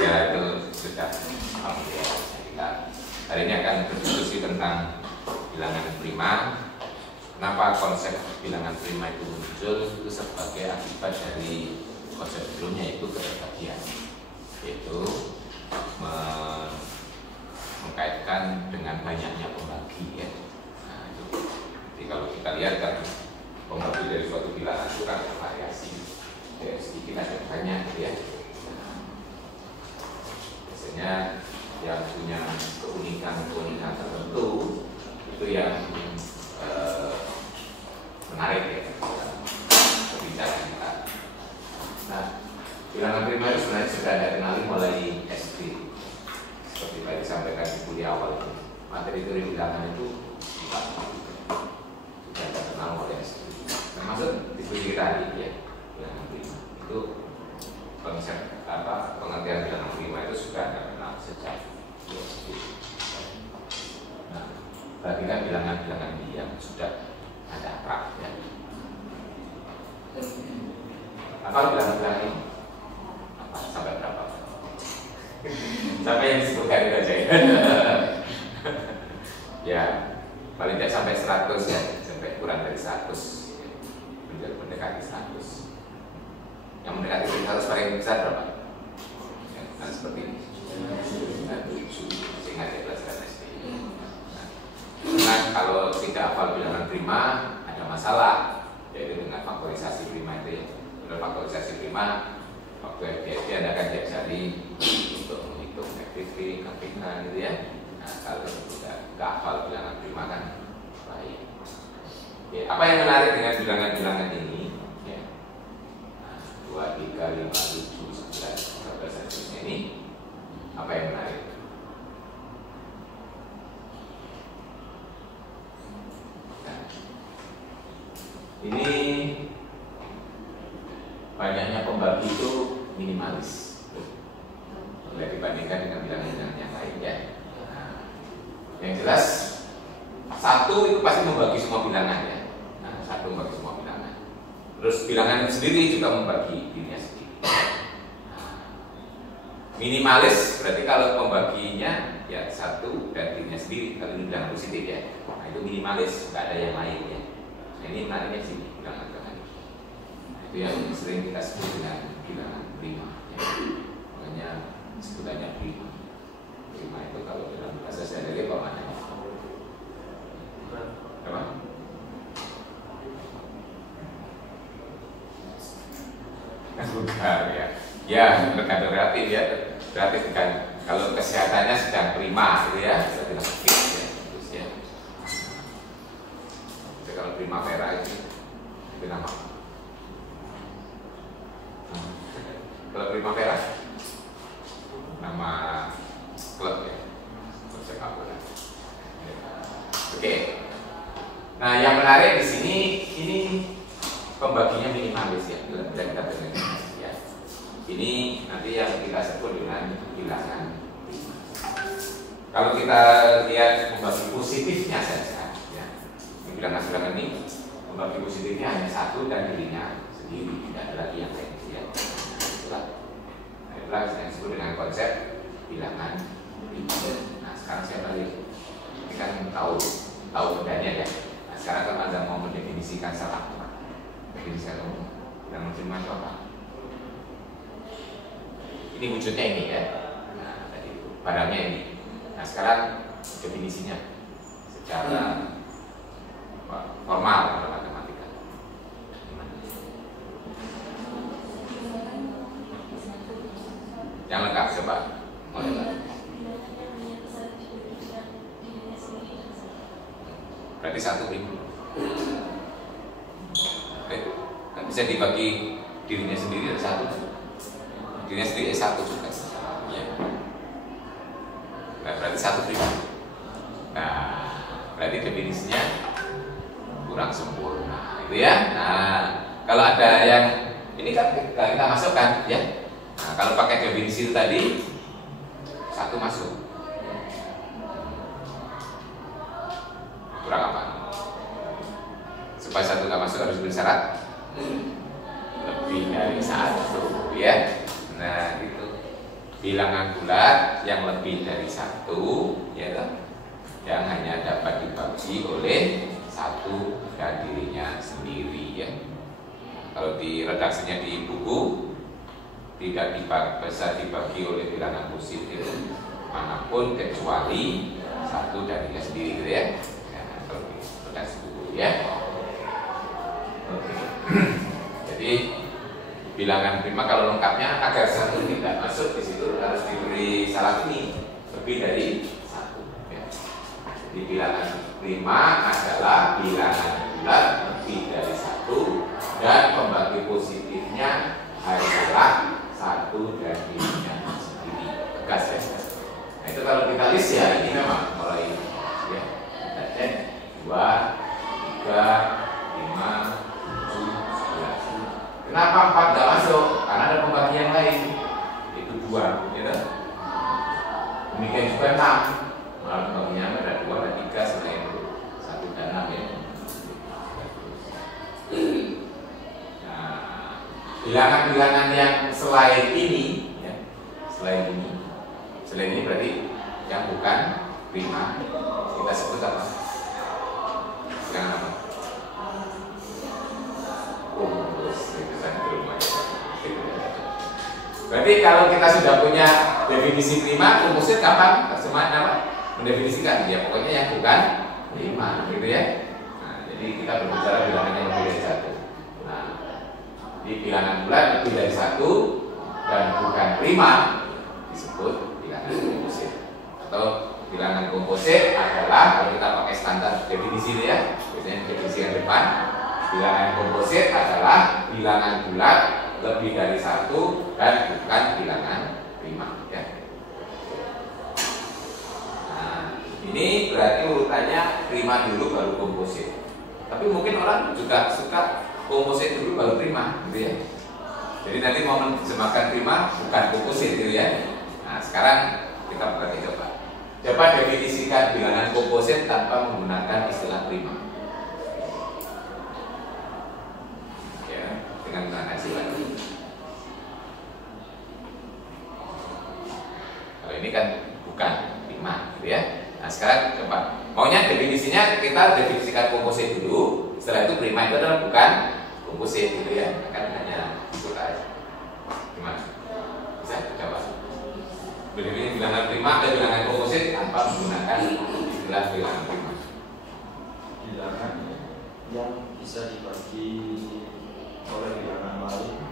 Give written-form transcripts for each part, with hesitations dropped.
Ya itu sudah. Kita hari ini akan berdiskusi tentang bilangan prima. Kenapa konsep bilangan prima itu muncul? Itu sebagai akibat dari konsep sebelumnya, yaitu keterbagian, yaitu mengkaitkan dengan banyaknya pembagi ya. Nah, itu. Jadi kalau kita lihat kan pembagi dari suatu bilangan itu kan variasi, ya, sedikit ada banyak gitu ya. Nah, biasanya yang punya keunikan tertentu itu yang menarik ya perbincangan kita. Nah, bilangan prima itu sebenarnya sudah ada kenali mulai SD. Seperti tadi disampaikan di kuliah awal, materi teori bilangan itu sudah ada kenal mulai SD. Termasuk di studi kita tadi ya, bilangan prima itu konsep pengertian bilangan prima itu sudah ada kenal sejak SD. Nah, berarti kan bilangan-bilangan ini yang sudah ada akrab ya. Apa bilangan-bilangan ini? Sampai berapa? Sampai yang disebutkan itu aja ya. Ya, paling tidak sampai 100 ya, sampai kurang dari 100 ya. Mendekati 100. Yang mendekati 100 paling besar berapa? Ya, nah, seperti ini 7 sehingga dia pelajaran SD. Nah, kalau tidak hafal bilangan prima ada masalah, yaitu dengan faktorisasi prima itu ya. Dalam faktorisasi prima waktu SD Anda akan diajari untuk menghitung FPV, KPK gitu ya. Nah, kalau tidak hafal bilangan prima kan baik. Ya, apa yang menarik dengan bilangan-bilangan ini? Ya. Nah, 2, 3, 5, 7, 11, 12 dan seterusnya ini apa yang menarik? Nah, ini banyaknya pembagi itu minimalis bila dibandingkan dengan bilangan-bilangan yang lain ya. Nah, yang jelas satu itu pasti membagi semua bilangan ya. Nah, satu membagi semua bilangan. Terus bilangan itu sendiri juga membagi dirinya sendiri. Nah, minimalis berarti kalau pembaginya ya satu dan dirinya sendiri, kalau ini bilangan positif ya. Nah, itu minimalis, nggak ada yang lain ya. Nah, ini menariknya sih bilangan-bilangan. Nah, itu yang sering kita sebut dengan bilangan prima ya. Makanya sebutannya prima. Prima itu kalau dalam bahasa sehari-hari apa maknanya? Apa? Bukan ya. Ya, tergantung relatif ya. Relatif kan kalau kesehatannya sedang prima gitu ya, berarti fit ya. Terus ya. Jadi kalau primavera itu nama apa? Kalau primavera nama klub ya, klub sepak bola. Oke. Nah, yang menarik di sini ini pembaginya minimalis ya, bila kita dengar ya. Ini nanti yang kita sebut dengan bilangan prima. Kalau kita lihat pembagi positifnya saja ya, bilangan-bilangan ini pembagi positifnya hanya satu dan dirinya sendiri, tidak ada lagi yang lain ya. Itulah yang disebut dengan konsep bilangan prima. Nah, sekarang saya balik, ini kan tahu bedanya ya. Nah, sekarang kalau Anda mau mendefinisikan salah apa? Definisikan bilangan prima itu apa? Ini wujudnya ini ya. Nah, tadi barangnya ini. Nah, sekarang definisinya secara formal dalam matematika. Yang lengkap coba. Berarti satu prima. Kan bisa dibagi dirinya sendiri ada satu. Dirinya sendiri satu juga. Ya. Nah, berarti satu prima. Nah, berarti definisinya kurang sempurna, itu ya. Nah, kalau ada yang ini kan kita masukkan ya. Nah, kalau pakai definisi itu tadi satu masuk. Kurang apa? Supaya satu nggak masuk harus bersyarat lebih dari satu ya. Nah, gitu. bilangan bulat yang lebih dari 1, ya toh, yang hanya dapat dibagi oleh 1 dan dirinya sendiri, ya. Kalau di redaksinya di buku tidak bisa dibagi oleh bilangan positif manapun kecuali 1 dan dirinya sendiri, gitu ya. Ya, kalau di redaksi buku, ya. Oke. Jadi bilangan prima kalau lengkapnya agar 1 tidak masuk di situ harus diberi syarat ini lebih dari 1. Ya. Jadi bilangan prima adalah bilangan bulat lebih dari 1 dan pembagi positifnya adalah 1 dan dirinya sendiri. Tegas, ya. Nah, itu kalau kita list ya ini memang mulai, ya. Kita cek 2, 3, 5, 7, 11. Kenapa 4 nggak masuk? Karena ada pembagian lain, itu 2, gitu. Demikian juga 6, malah pembagiannya ada 2 dan 3 selain 1 dan 6, ya. Nah, bilangan-bilangan yang selain ini, ya, selain ini berarti yang bukan prima, kita sebut apa? Bilangan apa? Berarti kalau kita sudah punya definisi prima, komposit kapan terjemahan apa? Mendefinisikan, ya pokoknya yang bukan prima, gitu ya. Nah, jadi kita berbicara bilangan yang lebih dari 1. Nah, di bilangan bulat lebih dari 1 dan bukan prima disebut bilangan komposit. Atau bilangan komposit adalah, kalau kita pakai standar definisi ini, ya, biasanya definisi yang depan, bilangan komposit adalah bilangan bulat lebih dari 1 dan bukan bilangan prima, ya. Nah, ini berarti urutannya prima dulu baru komposit. Tapi mungkin orang juga suka komposit dulu baru prima, gitu ya. Jadi nanti mau menerjemahkan prima bukan komposit, gitu ya. Nah, sekarang kita berarti coba definisikan bilangan komposit tanpa menggunakan istilah prima. Dengan menggunakan sila. Kalau ini kan bukan prima, gitu ya. Nah, sekarang coba maunya definisinya kita definisikan komposit dulu. Setelah itu prima itu adalah bukan komposit, gitu ya. Kan hanya itu aja. Gimana? Bisa coba. Berdefinisi bilangan prima dan bilangan komposit tanpa menggunakan istilah bilangan prima. Bilangan yang bisa dibagi oleh bilangan lain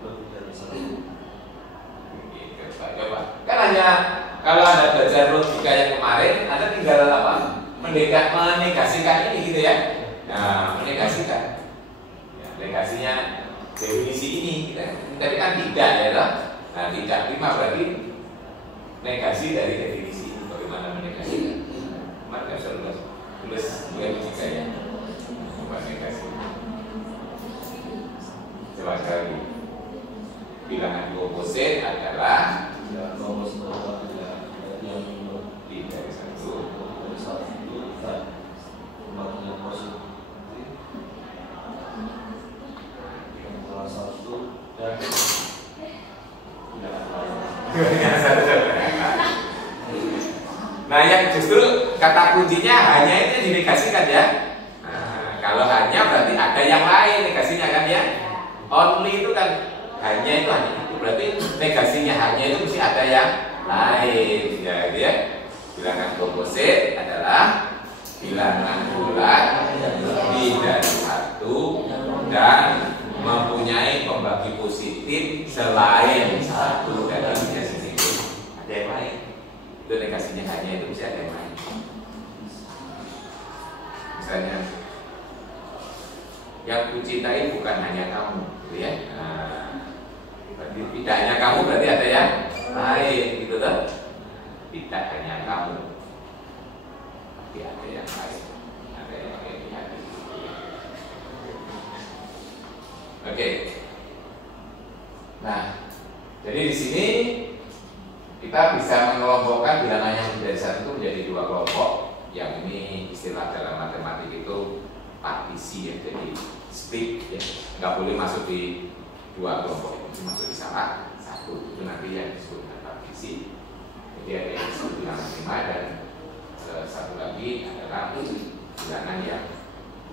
lebih dari 1. Coba. Kan hanya kalau Anda belajar logika yang kemarin, Anda tinggal apa? Menegasikan ini, gitu ya. Nah, menegasikan. Ya, negasinya definisi ini, gitu. Tapi kan tidak, ya toh? Nah, tidak prima berarti negasi dari definisi ini. Bagaimana menegasikan? Maka saya tulis fisika, ya. Coba negasi. Coba sekali. Bilangan komposit adalah bilangan komposit adalah yang lebih dari 1 dan pembagian positif yang salah 1 dan bilangan lain. Nah, yang justru kata kuncinya hanya itu yang dinegasikan, ya. Nah, kalau hanya berarti ada yang lain negasinya, kan, ya. Only itu kan hanya itu berarti negasinya hanya itu mesti ada yang lain, ya, gitu ya. Bilangan komposit adalah bilangan bulat lebih dari 1 dan mempunyai pembagi positif selain 1 dan dirinya sendiri. Ada yang lain. Itu negasinya hanya itu mesti ada yang lain. Misalnya, yang kucintai bukan hanya kamu, gitu ya. Nah, berarti tidak hanya kamu berarti ada yang lain, gitu loh. Tidak hanya kamu, tapi ada yang lain, ada yang lain. Oke. Nah, jadi di sini kita bisa mengelompokkan bilangan yang lebih dari 1 itu menjadi 2 kelompok. Yang ini istilah dalam matematik itu partisi, ya. Jadi split ya, nggak boleh masuk di dua kelompok, itu masuk di salah satu. Itu nanti yang disebut dengan partisi. Jadi ada yang disebut bilangan prima dan satu lagi adalah bilangan yang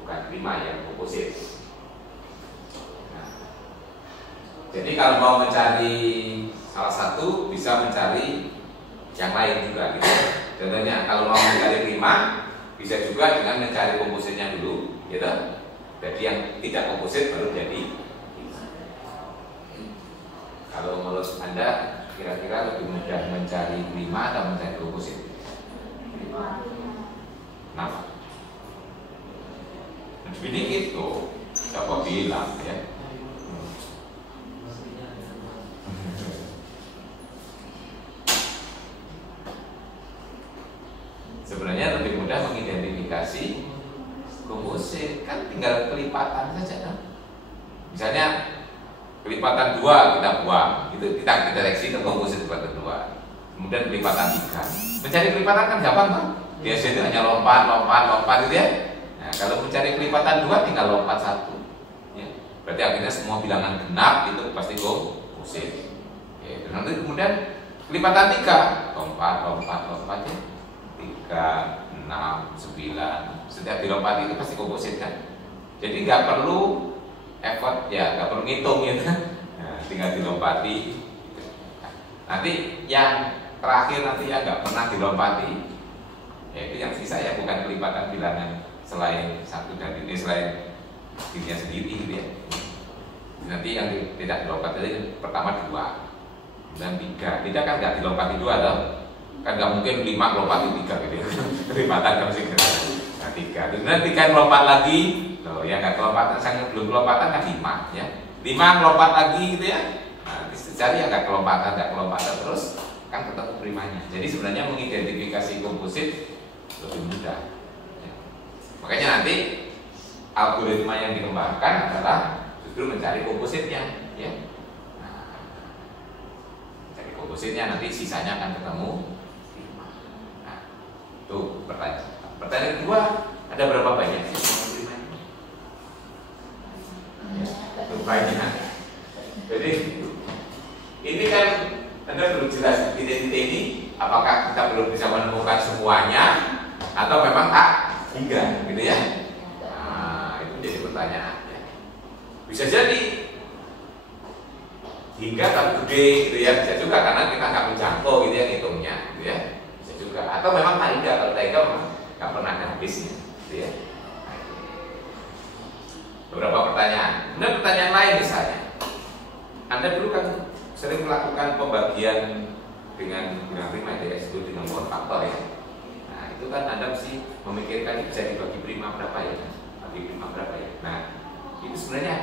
bukan prima, yang komposit. Nah, jadi kalau mau mencari salah satu bisa mencari yang lain juga gitu. Contohnya kalau mau mencari prima bisa juga dengan mencari kompositnya dulu gitu. Jadi yang tidak komposit baru jadi prima. Kalau menurut Anda kira-kira lebih mudah mencari prima atau mencari komposit? Kenapa? Lebih dikit tuh, siapa bilang ya? Sebenarnya lebih mudah mengidentifikasi komposit, kan tinggal kelipatan saja kan? Misalnya kelipatan 2 kita buang, gitu kita seleksi ke komposit kelipatan 2. Kemudian kelipatan 3. Mencari kelipatan kan gampang kan? Biasanya itu hanya lompat gitu ya. Nah, kalau mencari kelipatan 2 tinggal lompat 1. Ya. Berarti akhirnya semua bilangan genap itu pasti komposit. Ya, nanti kemudian kelipatan 3, lompat ya. 3, 6, 9. Setiap dilompat itu pasti komposit kan. Jadi nggak perlu effort ya, nggak perlu ngitung gitu. Nah, tinggal dilompati. Nanti yang terakhir nanti yang nggak pernah dilompati, yaitu yang sisa ya, bukan kelipatan bilangan selain satu dan ini selain dirinya sendiri gitu ya. Nanti yang tidak dilompat tadi pertama 2 dan 3. Tidak kan nggak dilompati 2 dong. Kan nggak mungkin 5 lompati 3 gitu ya. Kelipatan kan sih. Nah 3. Kemudian 3 melompat lagi. Loh, ya nggak kelompatan, sangat belum kelompatan kan 5 ya. 5 melompat lagi gitu ya. Nah, cari yang nggak kelompatan terus kan ketemu primanya. Jadi sebenarnya mengidentifikasi komposit lebih mudah. Ya. Makanya nanti algoritma yang dikembangkan adalah justru mencari kompositnya, ya. Nah, mencari kompositnya nanti sisanya akan ketemu. Nah, itu pertanyaan. Pertanyaan kedua, ada berapa banyak sih primanya? Ya, banyak. Jadi ini kan Anda belum jelas identitas ini, apakah kita belum bisa menemukan semuanya atau memang tak hingga, gitu ya? Nah, itu jadi pertanyaan. Ya. Bisa jadi hingga tapi gede, gitu ya? Bisa juga karena kita nggak menjangkau, gitu ya, hitungnya, gitu ya? Bisa juga. Atau memang tak hingga, kalau tak hingga memang nggak pernah ada habisnya, gitu ya? Beberapa pertanyaan. Kemudian pertanyaan lain misalnya, Anda dulu kan sering melakukan pembagian dengan bilangan prima ya, disebut dengan power faktor ya. Nah itu kan Anda mesti memikirkan bisa dibagi prima berapa ya, bagi prima berapa ya. Nah itu sebenarnya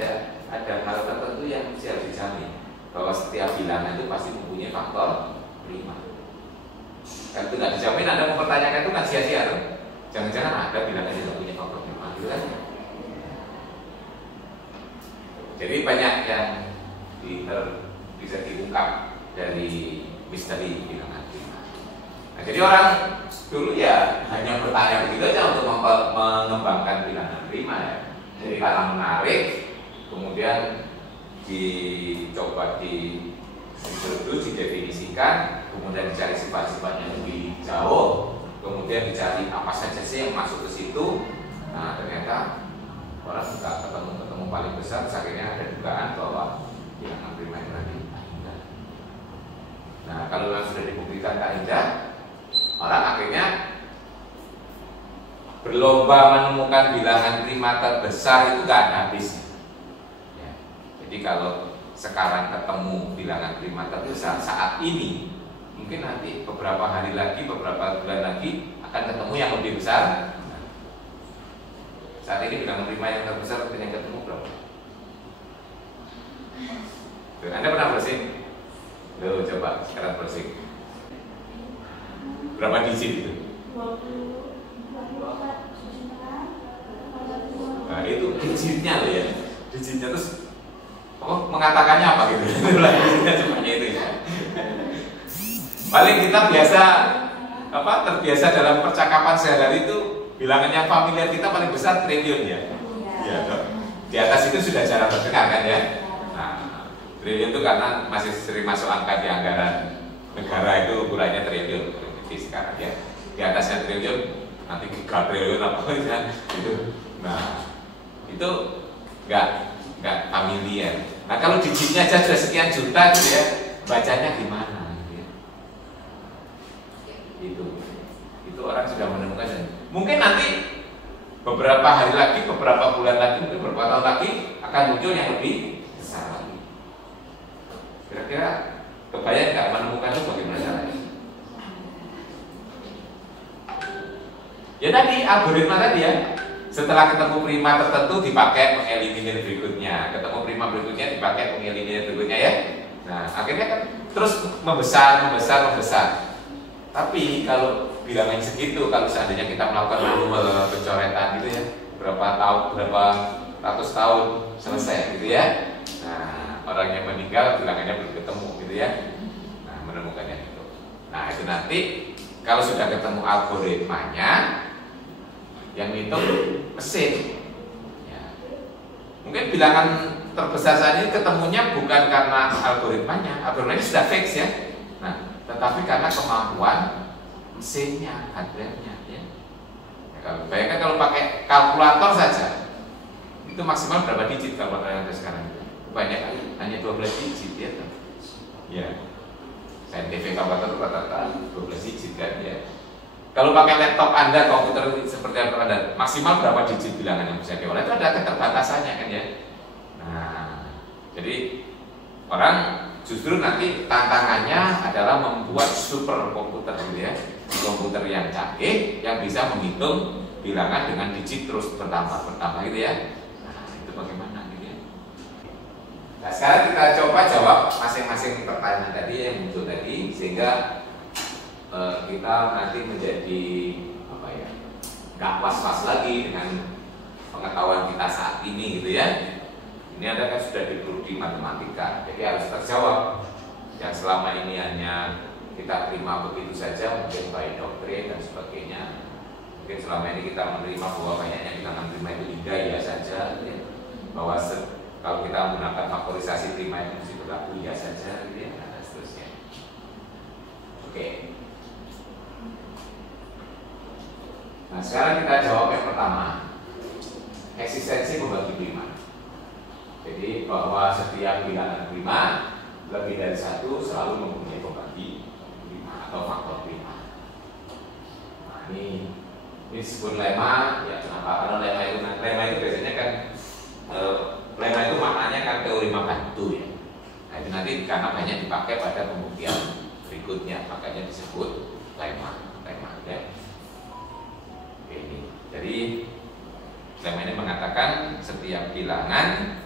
ada hal tertentu yang mesti harus dijamin bahwa setiap bilangan itu pasti mempunyai faktor prima. Kalau itu nggak dijamin, Anda mempertanyakan itu kan sia-sia tuh. Jangan-jangan ada bilangan yang tidak punya faktor prima, gitu kan? Jadi banyak yang bisa diungkap dari misteri bilangan prima. Nah, jadi orang dulu ya hanya bertanya begitu aja untuk mengembangkan bilangan prima ya. Jadi karena menarik, kemudian dicoba diintroduksi, didefinisikan, kemudian dicari sifat-sifatnya lebih jauh, kemudian dicari apa saja sih yang masuk ke situ. Nah ternyata orang sudah ketemu paling besar, akhirnya ada dugaan bahwa bilangan prima itu tadi tak indah. Nah kalau memang sudah dibuktikan tak indah, orang akhirnya berlomba menemukan bilangan prima terbesar itu gak ada habisnya. Ya. Jadi kalau sekarang ketemu bilangan prima terbesar saat ini, mungkin nanti beberapa hari lagi, beberapa bulan lagi akan ketemu yang lebih besar. Saat ini bilangan prima yang terbesar yang ketemu berapa? Anda pernah browsing? Loh, coba sekarang browsing. Berapa digit itu? 24. Nah itu digitnya loh ya. Digitnya terus mengatakannya apa gitu? Semuanya itu ya. Paling kita biasa terbiasa dalam percakapan sehari-hari itu bilangan yang familiar kita paling besar triliun ya. Iya. di atas itu sudah jarang terdengar kan ya. Nah, triliun itu karena masih sering masuk angka di anggaran negara, itu ukurannya triliun di sekarang ya. Di atasnya triliun, nanti 3 triliun apa ya itu. Nah, itu nggak familiar. Nah, kalau digitnya aja sudah sekian juta gitu ya, bacanya gimana gitu ya. Itu orang sudah menemukan, dan mungkin nanti beberapa hari lagi, beberapa bulan lagi, mungkin beberapa tahun lagi akan muncul yang lebih besar lagi. Kira-kira kebayang nggak menemukan itu bagaimana caranya? Ya tadi algoritma tadi ya. Setelah ketemu prima tertentu dipakai mengeliminir berikutnya, ketemu prima berikutnya dipakai mengeliminir berikutnya ya. Nah, akhirnya kan terus membesar. Tapi kalau bilangan segitu, kalau seandainya kita melakukan manual pencoretan gitu ya, berapa ratus tahun selesai gitu ya. Nah, orang yang meninggal bilangannya belum ketemu gitu ya. Nah, menemukannya itu. Nah, itu nanti kalau sudah ketemu algoritmanya, yang hitung mesin. Ya. Mungkin bilangan terbesar saat ini ketemunya bukan karena algoritmanya sudah fix ya. Nah, tetapi karena kemampuan mesinnya, hardware-nya. Ya. Ya, bayangkan kalau pakai kalkulator saja, itu maksimal berapa digit kalkulator yang ada sekarang? Banyak kali, hanya 12 digit ya. Ya. Scientific kalkulator rata-rata 12 digit kan ya. Kalau pakai laptop Anda, komputer seperti apa Anda, maksimal berapa digit bilangan yang bisa diolah? Itu ada keterbatasannya kan ya. Nah, jadi orang justru nanti tantangannya adalah membuat super komputer gitu ya, komputer yang canggih yang bisa menghitung bilangan dengan digit terus bertambah gitu ya. Nah, itu bagaimana gitu ya. Nah, sekarang kita coba jawab masing-masing pertanyaan tadi yang muncul tadi, sehingga kita nanti menjadi apa ya, nggak was-was lagi dengan pengetahuan kita saat ini gitu ya. Ini Anda kan sudah di matematika, jadi harus terjawab. Yang selama ini hanya kita terima begitu saja, mungkin by doktrin dan sebagainya. Mungkin selama ini kita menerima bahwa banyaknya bilangan prima itu indah ya saja, ya. Bahwa kalau kita menggunakan faktorisasi prima itu mesti berlaku ya saja, gitu ya, dan seterusnya. Oke. Nah, sekarang kita jawab yang pertama, eksistensi pembagi prima. Jadi bahwa setiap bilangan prima lebih dari satu selalu mempunyai pembagi prima atau faktor prima. Nah, ini disebut lemma. Ya, kenapa? Karena lemma itu biasanya kan lemma itu maknanya kan teori bantu ya. Nah, itu nanti karena banyak dipakai pada pembuktian berikutnya, makanya disebut lemma ya. Ini. Jadi lemma ini mengatakan setiap bilangan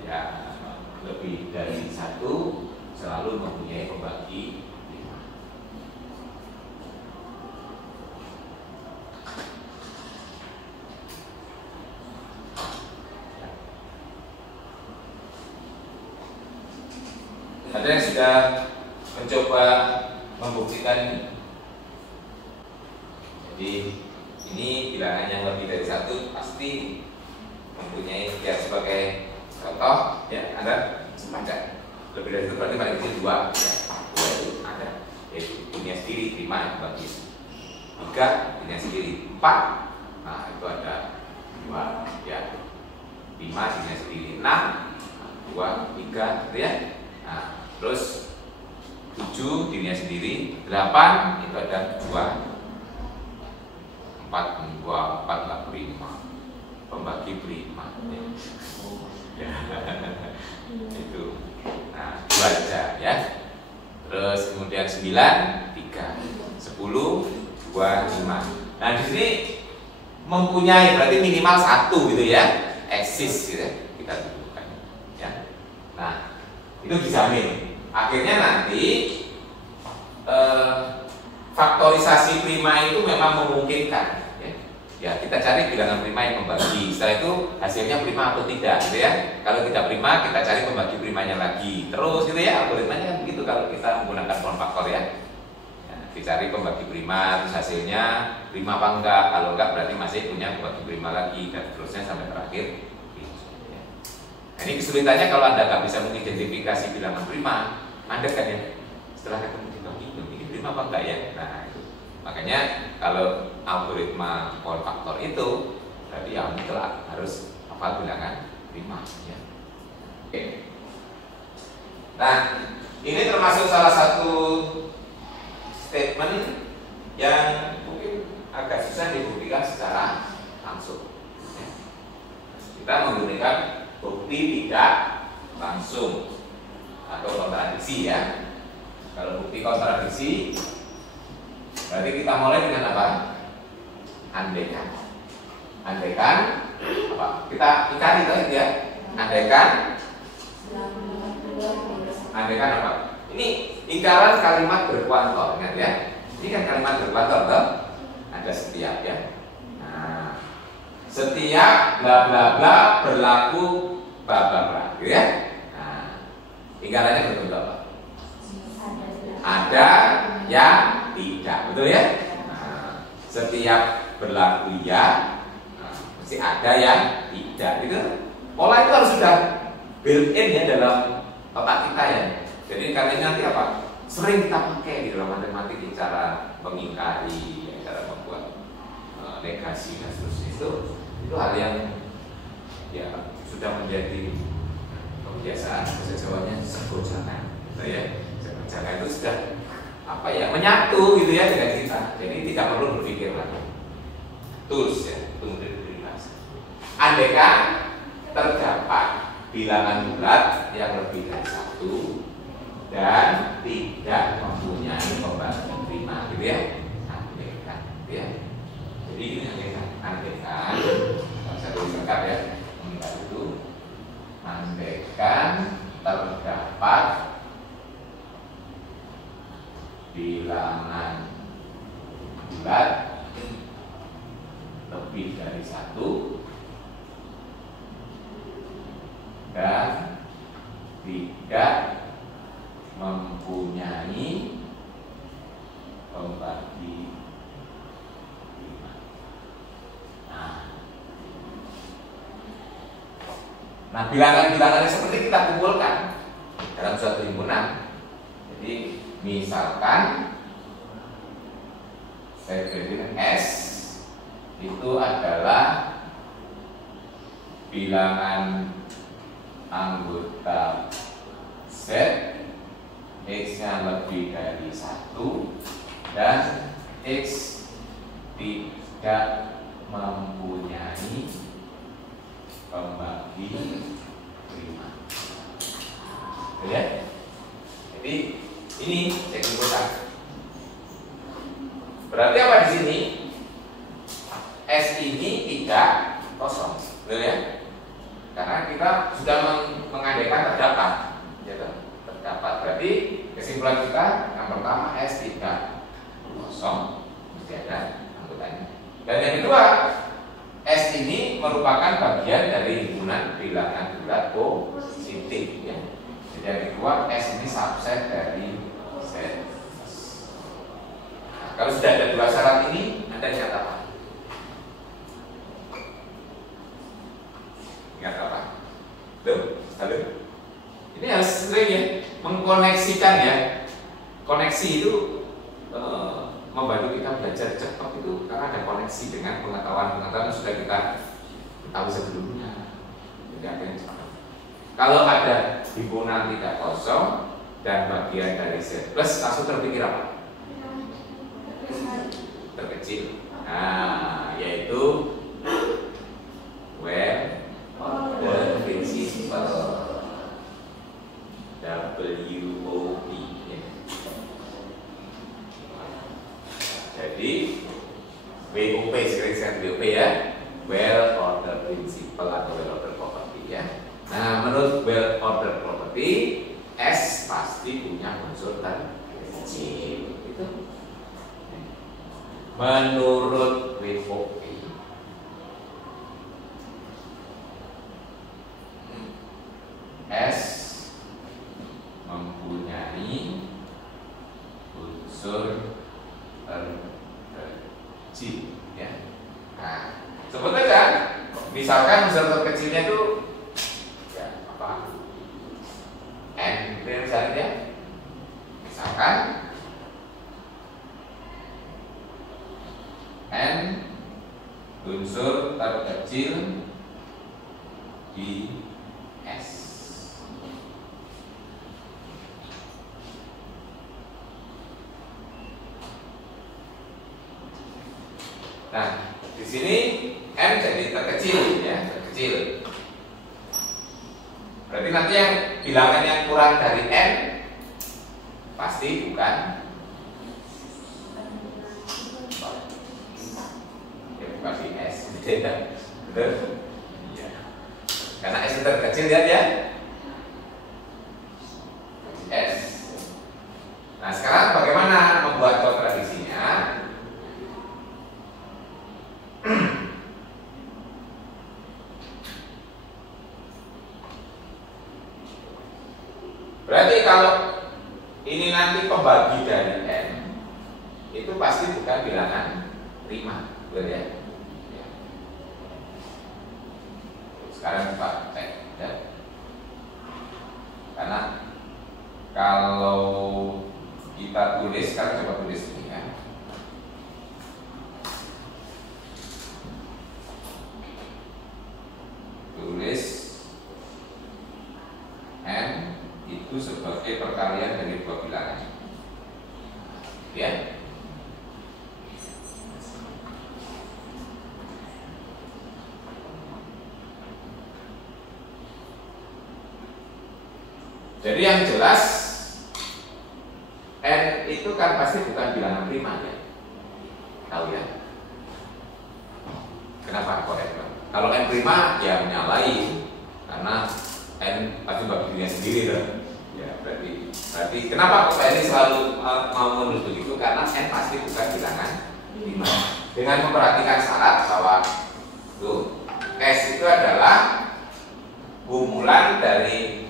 ya lebih dari satu selalu mempunyai pembagi prima. Ada yang sudah mencoba membuktikan ini? Jadi ini bilangan yang lebih dari satu pasti mempunyai, ya sebagai contoh ya, Anda sepakat lebih dari itu berarti paling kecil 2 ya, 2 itu ada, yaitu punya sendiri 5 yang bagi 3 punya sendiri 4, nah itu ada 2 ya, 5 punya sendiri 6, 2, 3 gitu ya. Nah, terus 7 dirinya sendiri 8 itu ada 2, 4 lah prima, pembagi prima ya. Itu nah 2 aja ya. Terus kemudian 9 3 10 2 5. Nah di sini mempunyai berarti minimal 1 gitu ya, eksis gitu ya, kita tentukan ya. Nah itu dijamin akhirnya nanti faktorisasi prima itu memang memungkinkan ya. Ya, kita cari bilangan prima yang membagi. Setelah itu hasilnya prima atau tidak gitu ya. Kalau tidak prima, kita cari pembagi primanya lagi. Terus gitu ya, algoritmanya kan begitu kalau kita menggunakan non faktor ya. Ya, dicari pembagi prima, terus hasilnya prima apa enggak. Kalau enggak berarti masih punya pembagi prima lagi, dan seterusnya sampai terakhir. Ya. Ini kesulitannya kalau Anda nggak bisa mengidentifikasi bilangan prima, Anda kan ya setelah ketemu di bawah ini prima apa enggak ya? Nah itu. Makanya kalau algoritma power faktor itu berarti ya mutlak harus hafal bilangan prima ya. Oke. Nah, ini termasuk salah satu statement yang mungkin agak susah dibuktikan secara langsung. Kita menggunakan bukti tidak langsung atau kontradiksi ya. Kalau bukti kontradiksi berarti kita mulai dengan apa? Andaikan. Andaikan apa? Kita ingkari tadi ya. Andaikan apa? Ini ingkaran kalimat berkuantor, ingat ya. Ini kan kalimat berkuantor toh? Ada setiap ya. Nah, setiap bla bla bla berlaku bla bla bla, gitu ya. Nah, ingkarannya berbentuk apa? Ada yang tidak, betul ya? Nah, setiap berlaku ya, nah, mesti ada yang tidak, gitu. Pola itu harus sudah built-in ya dalam otak kita ya. Jadi karena nanti apa? Sering kita pakai di dalam matematik cara mengingkari, ya, cara membuat negasi dan seterusnya itu hal yang ya sudah menjadi kebiasaan bahasa Jawanya segojangan, gitu ya. Segojangan itu sudah apa ya menyatu gitu ya dengan kita. Jadi tidak perlu berpikir lagi. Tools ya, itu mudah dibahas. Andaikan terdapat bilangan bulat yang lebih dari satu dan tidak mempunyai pembagian prima, gitu ya. Andaikan, gitu ya. Jadi ini andaikan, saya tulis lengkap ya. Itu andaikan terdapat bilangan bulat lebih dari satu dan tidak mempunyai pembagi prima. Nah, bilangan-bilangan seperti kita kumpulkan dalam suatu himpunan. Jadi, misalkan saya berikan S itu adalah bilangan anggota Z, X-nya lebih dari 1 dan X tidak mempunyai pembagi prima. Ya. Jadi ini saya simpulkan. Berarti apa di sini? S ini tidak kosong, betul ya? Karena kita sudah mengandaikan terdapat, gitu. Terdapat. Berarti kesimpulan kita yang pertama S tidak kosong, mesti ada anggotanya. Dan yang kedua, S ini merupakan bagian dari himpunan bilangan bulat positif, ya. Jadi yang kedua, S ini subset dari Z. Nah, kalau sudah ada dua syarat ini, Anda ingat apa? Ingat apa? Halo? Ini harus sering ya, mengkoneksikan ya. Koneksi itu membantu kita belajar cepat itu karena ada koneksi dengan pengetahuan-pengetahuan yang sudah kita tahu sebelumnya. Jadi ada yang cepat. Kalau ada himpunan tidak kosong dan bagian dari Z plus, langsung terpikir apa? Terkecil. Nah, yaitu where the principle WOP. Jadi WOP sekali WOP ya, well order principle atau well order property ya. Nah, menurut well order property, S pasti punya unsur terkecil. Itu. Menurut WOP, S mempunyai unsur terkecil ya. Nah, sebut aja misalkan unsur terkecilnya itu ya apa misalnya ya. Misalkan N unsur terkecil di S. Nah, di sini M jadi terkecil ya, terkecil. Berarti nanti yang bilangan yang kurang dari N pasti bukan ya, bukan di S, betul? Ya. Karena S itu terkecil lihat ya, S. Nah sekarang bagaimana membuat kontradisinya? Berarti kalau ini nanti pembagi dari N itu pasti bukan bilangan prima, betul ya? Ya. Sekarang kita cek ya. Karena kalau kita tulis, sekarang coba tulis ini ya. Tulis N itu sebagai perkalian dari dua bilangan ya. Jadi yang jelas N itu kan pasti bukan bilangan prima ya, tahu ya. Kenapa kok N? Kalau N prima ya menyalahi, karena N pasti bagi dirinya sendiri kan. Ya, berarti kenapa kok ini selalu mau menulis begitu? Karena N pasti bukan bilangan prima. Dengan memperhatikan syarat bahwa tuh S itu adalah gumulan dari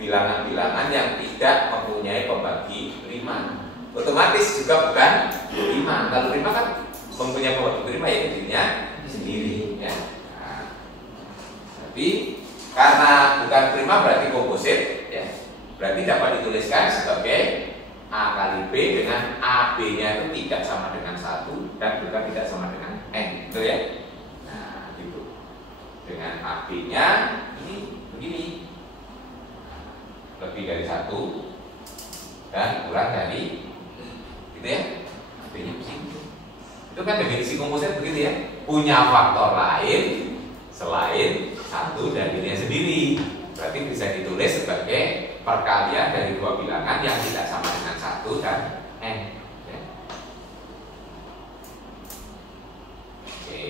bilangan-bilangan yang tidak mempunyai pembagi prima. Otomatis juga bukan prima. Kalau prima kan mempunyai pembagi prima ya dirinya sendiri ya. Nah, tapi karena bukan prima berarti komposit ya. Berarti dapat dituliskan sebagai A kali B dengan AB-nya itu tidak sama dengan 1 dan juga tidak sama dengan N, betul ya? Nah, gitu. Dengan AB-nya ini begini. Lebih dari 1 dan kurang dari gitu ya. AB-nya begini. Itu kan definisi komposit begitu ya. Punya faktor lain selain 1 dan dirinya sendiri. Berarti bisa ditulis sebagai perkalian dari dua bilangan yang tidak sama dengan 1 dan N ya. Oke.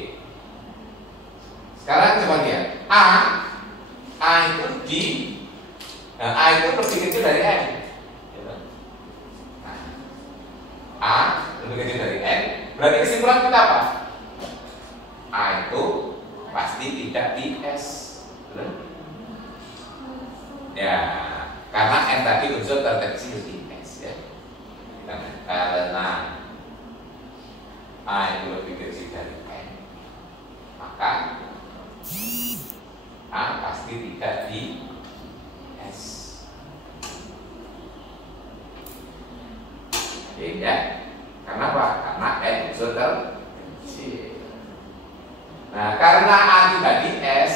Sekarang coba lihat A itu di nah, A itu lebih kecil dari N ya. Nah, A lebih kecil dari N. Berarti kesimpulan kita apa? A itu pasti tidak di S. Ya, karena N tadi unsur terkecil di S ya. Karena A itu lebih kecil dari N, maka A pasti tidak di S. Ya, karena apa? Karena N unsur terkecil. Nah, karena A tidak di S,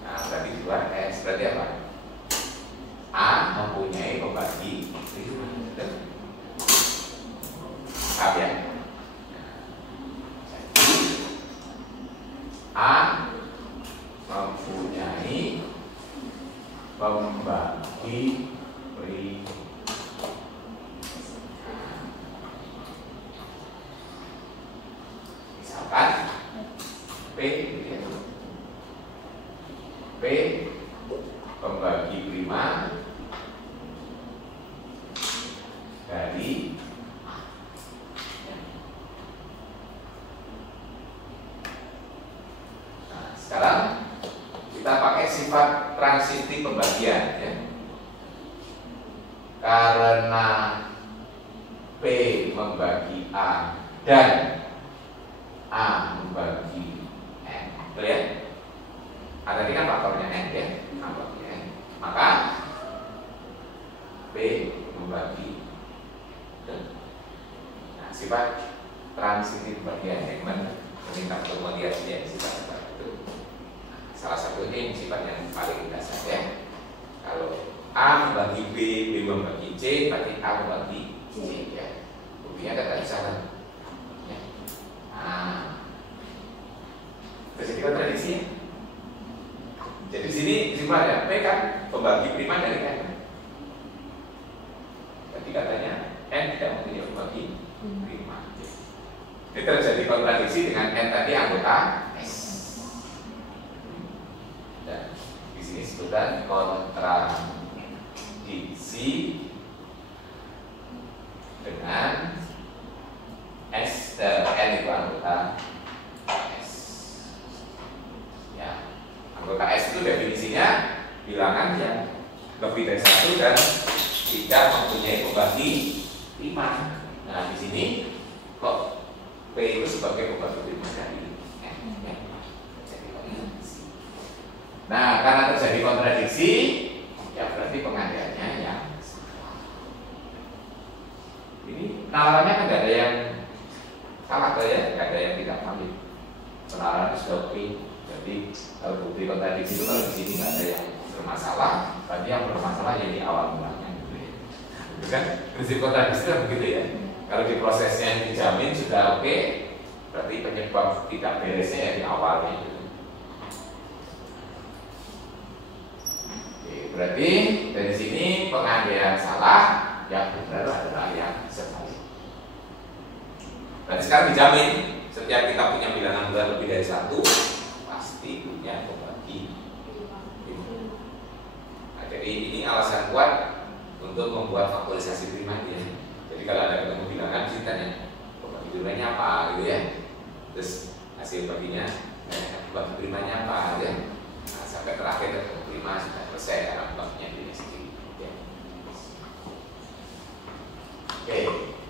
nah berarti di luar S, berarti apa? A mempunyai pembagi prima. Paham ya? A mempunyai pembagi prima. Misalkan P pembagi prima dari nah, sekarang kita pakai sifat transitif pembagian ya. Karena P membagi A dan A membagi N, betul ya? Ada ini kan faktornya N ya, faktornya N. Maka bersifat transitif bagian Ekman meminta untuk melihat yang sifat-sifat itu. Salah satunya yang sifat yang paling dasar ya. Kalau A membagi B, B membagi C, berarti A membagi C ya. Buktinya kata salah. Ya. Nah, terjadi kontradiksi. Jadi di sini kesimpulannya P kan pembagi prima dari N. Jadi katanya N tidak mempunyai pembagi prima. Ini terjadi kontradiksi dengan N tadi anggota S. Dan di sini disebutkan kontradiksi dengan S dan N itu anggota S. Ya, anggota S itu definisinya bilangan yang lebih dari satu dan tidak mempunyai pembagi prima. Nah di sini kok P itu sebagai pembagi prima dari N. Nah karena terjadi kontradiksi, ya berarti pengandaiannya yang ini penalarannya kan tidak ada yang salah ya, tidak ada yang tidak valid. Penalaran sudah oke. Jadi kalau bukti kontradiksi itu kalau di sini nggak ada yang bermasalah, berarti yang bermasalah jadi awal mulanya gitu ya. Itu kan prinsip kontradiksi kan begitu ya. Kalau di prosesnya yang dijamin sudah oke, berarti penyebab tidak beresnya ya di awalnya gitu. Oke, berarti dari sini pengandaian salah, yang benar adalah yang sebalik. Berarti sekarang dijamin setiap kita punya bilangan bulan lebih dari satu pasti punya pembagi prima. Nah, jadi ini alasan kuat untuk membuat faktorisasi prima ya. Jadi kalau ada ketemu bilangan sih tanya pembagi primanya apa gitu ya. Terus hasil baginya pembagi primanya apa gitu ya. Nah, sampai terakhir ketemu prima sudah selesai karena pembaginya diri sendiri ya. Oke,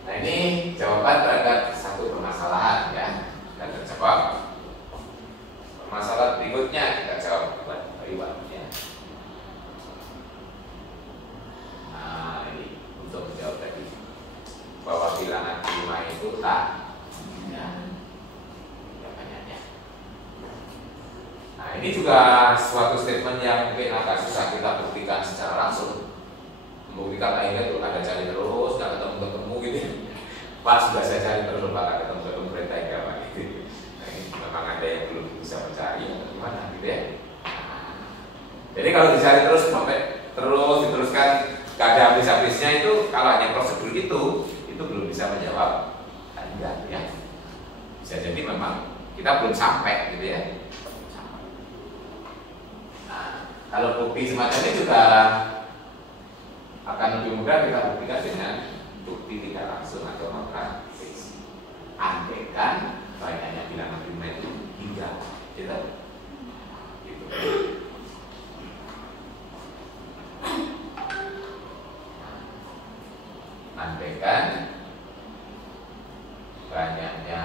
nah ini jawaban terhadap satu permasalahan ya, dan terjawab. Masalah berikutnya kita jawab buat ya. Nah ini untuk menjawab tadi bahwa bilangan prima itu tak ya, banyaknya. Nah ini juga suatu statement yang mungkin agak susah kita buktikan secara langsung. Membuktikan akhirnya tuh ada cari terus, nggak ketemu gitu. Pas sudah saya cari terus, Pak, ketemu berita ya Pak gitu. Memang ada yang belum bisa mencari atau gimana gitu ya. Jadi kalau dicari terus sampai terus diteruskan gak ada habis-habisnya itu, kalau hanya prosedur itu belum bisa menjawab enggak ya. Bisa jadi memang kita belum sampai gitu ya. Nah, kalau bukti semacam ini juga akan lebih mudah kita buktikan dengan bukti tidak langsung atau kontradiksi. Andaikan banyaknya bilangan prima itu hingga gitu. Andaikan banyaknya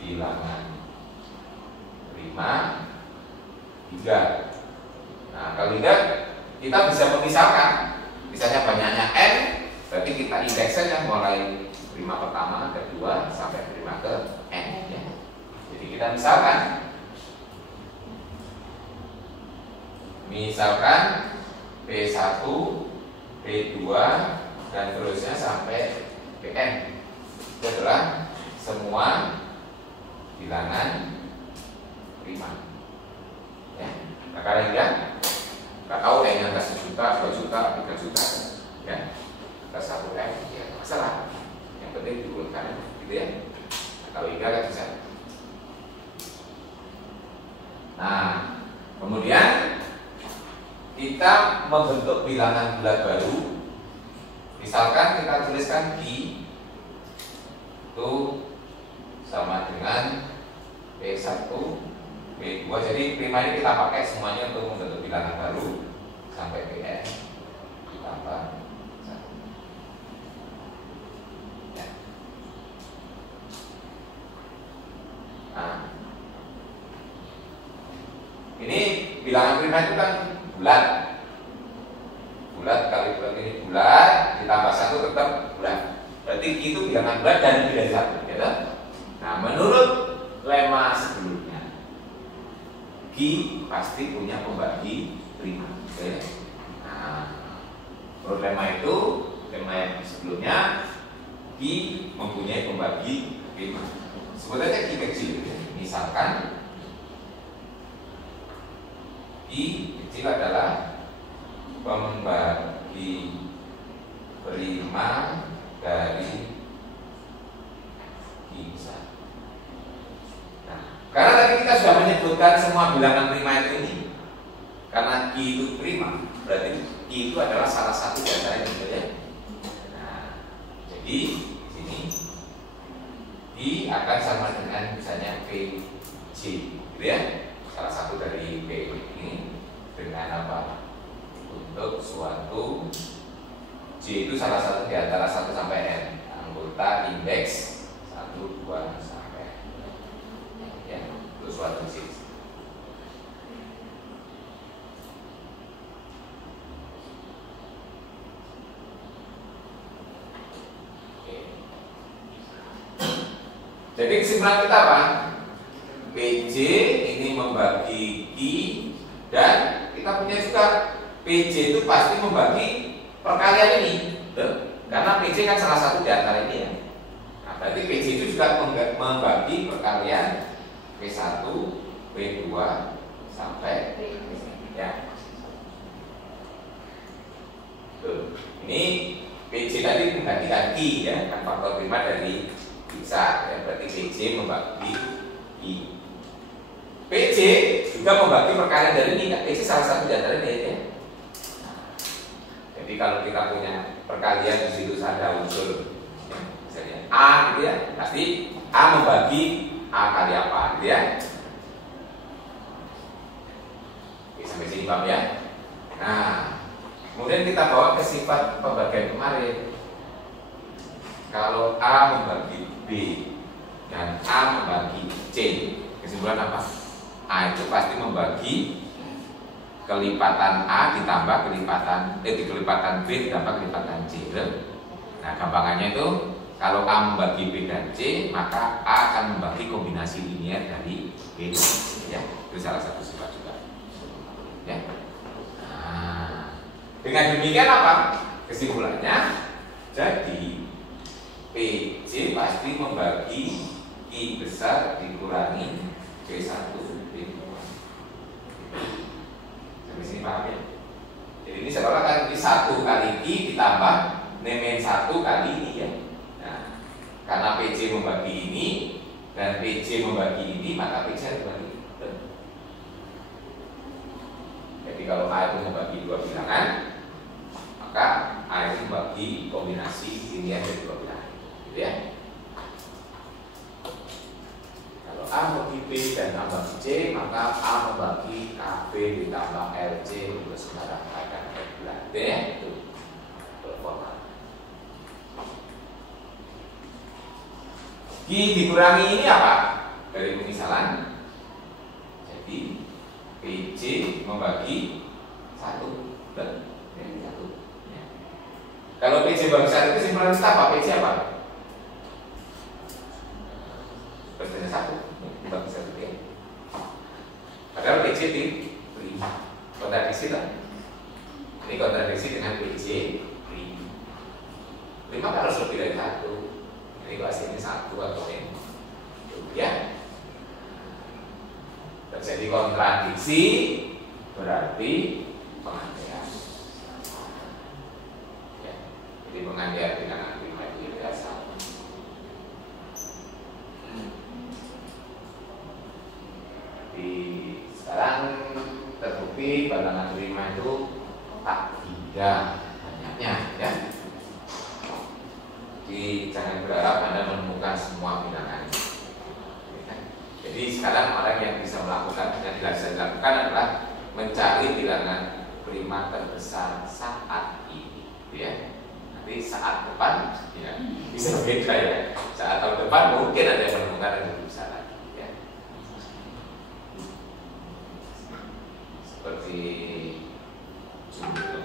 bilangan prima hingga. Nah kalau tidak kita bisa memisahkan. Misalnya banyaknya N, berarti kita indeks saja mulai prima pertama, kedua, sampai prima ke N ya. Jadi kita misalkan P1, P2 dan terusnya sampai Pn. Itu adalah semua bilangan prima ya. Nah kalau tidak nggak tahu N-nya atas 1 juta, 2 juta, 3 juta ya, atas 1 M ya masalah. Yang penting diurutkan gitu ya. Nah, kalau hingga kan bisa. Nah kemudian kita membentuk bilangan bulat baru. Misalkan kita tuliskan Q itu sama dengan P1, P2. Jadi prima ini kita pakai semuanya untuk membentuk bilangan baru sampai Pn ditambah 1 ya. Nah ini bilangan prima itu kan bulat kali bulat ini bulat ditambah 1 tetap bulat. Berarti Berarti Q itu bilangan bulat dan lebih dari 1, gitu. Nah, menurut lemma sebelumnya, Q pasti punya pembagi prima. Oke. Nah, menurut lemma itu, lemma yang sebelumnya, Q mempunyai pembagi prima. Sebenarnya Q kecil. Misalkan Q kecil adalah pembagi prima dari Q besar. Nah, karena tadi kita sudah menyebutkan semua bilangan prima ini, karena Q itu prima, berarti Q itu adalah salah satu di antaranya, gitu ya. Nah, jadi di sini Q akan sama dengan misalnya PJ, gitu ya. Salah satu dari P ini dengan apa? Untuk suatu J itu salah satu di antara 1 sampai N, anggota indeks 1, 2 sampai N, ya, untuk suatu J. Oke. Jadi kesimpulan kita apa? PJ ini membagi Q, dan kita punya juga PJ itu pasti membagi perkalian ini, karena PJ kan salah satu di antara ini ya. Nah, berarti PJ itu juga membagi perkalian P1, P2 sampai ya. Tuh. Ini PJ tadi menggantikan Q ya, kan faktor prima dari bisa ya, berarti PJ membagi Q. PJ juga membagi perkalian dari ini, kan PJ salah satu di antara ini ya. Jadi kalau kita punya perkalian di situ ada unsur misalnya A gitu ya, pasti A membagi A kali apa gitu ya. Oke, sampai sini paham ya. Nah, kemudian kita bawa ke sifat pembagian kemarin. Kalau A membagi B dan A membagi C, kesimpulan apa? A itu pasti membagi kelipatan A ditambah kelipatan B ditambah kelipatan C. Nah, gampangannya itu kalau A membagi B dan C, maka A akan membagi kombinasi linier dari B dan C ya. Itu salah satu sifat juga. Ya. Nah, dengan demikian apa? Kesimpulannya jadi PJ pasti membagi Q besar dikurangi P1 B2. Di sini paham ya? Jadi ini seolah kan ini 1 kali Q ditambah nemen 1 kali ini ya. Nah, karena PJ membagi ini dan PJ membagi ini, maka PJ harus membagi. Jadi kalau A itu membagi dua bilangan, maka A itu membagi kombinasi linier dari dua bilangan, gitu ya. A membagi B dan A membagi C, maka A membagi KB ditambah LC untuk sembarang keadaan regular. Itu ya, itu formal. Q dikurangi ini apa? Dari pemisalan. Jadi PJ membagi 1 dan 1. Ya. Kalau PJ bagi 1 itu simpulan kita apa? PJ apa? Persennya 1 bagi 1 ya. Padahal PJ di kontradiksi lah. Ini kontradiksi dengan PJ prima kan harus lebih dari 1. Ini hasilnya 1 atau ini ya. Terjadi kontradiksi berarti pengandaian ya. Jadi pengandaian bilangan prima itu biasa. Sekarang terbukti bilangan prima itu tak tidak banyaknya ya. Jadi jangan berharap Anda menemukan semua bilangan. Jadi sekarang orang yang bisa melakukan yang bisa dilakukan adalah mencari bilangan prima terbesar saat ini, ya. Nanti saat depan ya bisa beda ya. Saat tahun depan mungkin ada yang menemukan yang lebih besar lagi, ya. Seperti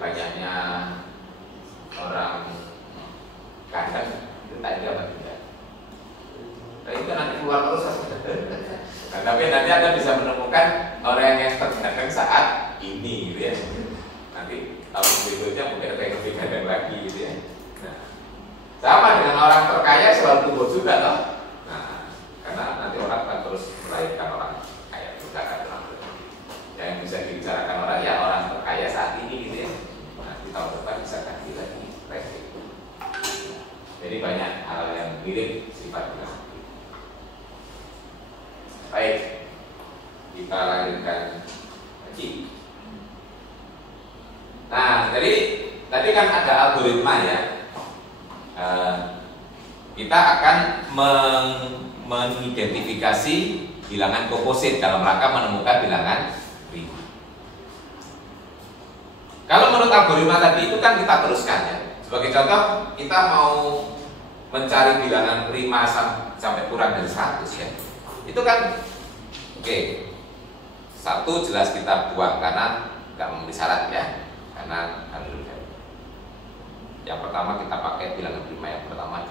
banyaknya orang kadang selalu tumbuh juga loh. Nah, karena nanti orang akan terus melahirkan orang kaya juga kan orang. Yang bisa dibicarakan orang ya orang terkaya saat ini gitu ya. Nah, di tahun depan bisa ganti lagi rating. Jadi banyak hal yang mirip sifatnya. Baik, kita lanjutkan lagi. Nah, jadi tadi kan ada algoritma ya. Kita akan mengidentifikasi bilangan komposit dalam rangka menemukan bilangan prima. Kalau menurut algoritma tadi itu kan kita teruskan ya. Sebagai contoh, kita mau mencari bilangan prima sampai kurang dari 100 ya. Itu kan oke. 1 jelas kita buang karena nggak memenuhi syarat ya. Karena yang pertama kita pakai bilangan prima yang pertama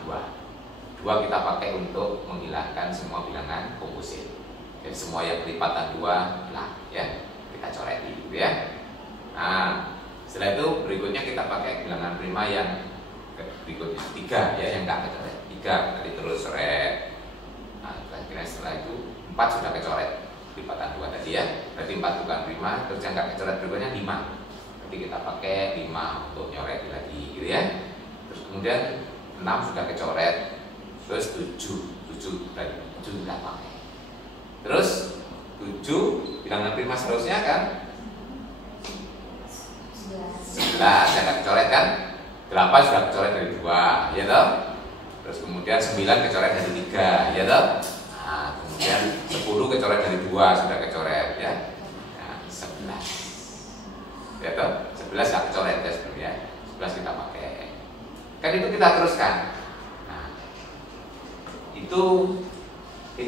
2 kita pakai untuk menghilangkan semua bilangan komposit. Jadi semua yang kelipatan 2 hilang ya, kita coret gitu ya. Nah, setelah itu berikutnya kita pakai bilangan prima yang berikutnya 3 ya, yang nggak kecoret 3 tadi terus coret. Nah, kira-kira setelah itu 4 sudah kecoret kelipatan 2 tadi ya. Berarti 4 bukan prima, terus yang nggak kecoret berikutnya 5. Jadi kita pakai 5 untuk nyoret lagi gitu ya. Terus kemudian 6 sudah kecoret. Terus 7 tadi 7 kita pakai. Terus 7 bilangan prima seterusnya kan 11 yang kecoret kan. 8 sudah kecoret dari 2 ya toh. Terus kemudian 9 kecoret dari 3 ya toh. Nah, kemudian 10 kecoret dari 2 sudah kecoret ya. Nah, 11 ya toh, 11 nggak kecoret ya sebenarnya, 11 kita pakai. Kan itu kita teruskan. Nah, itu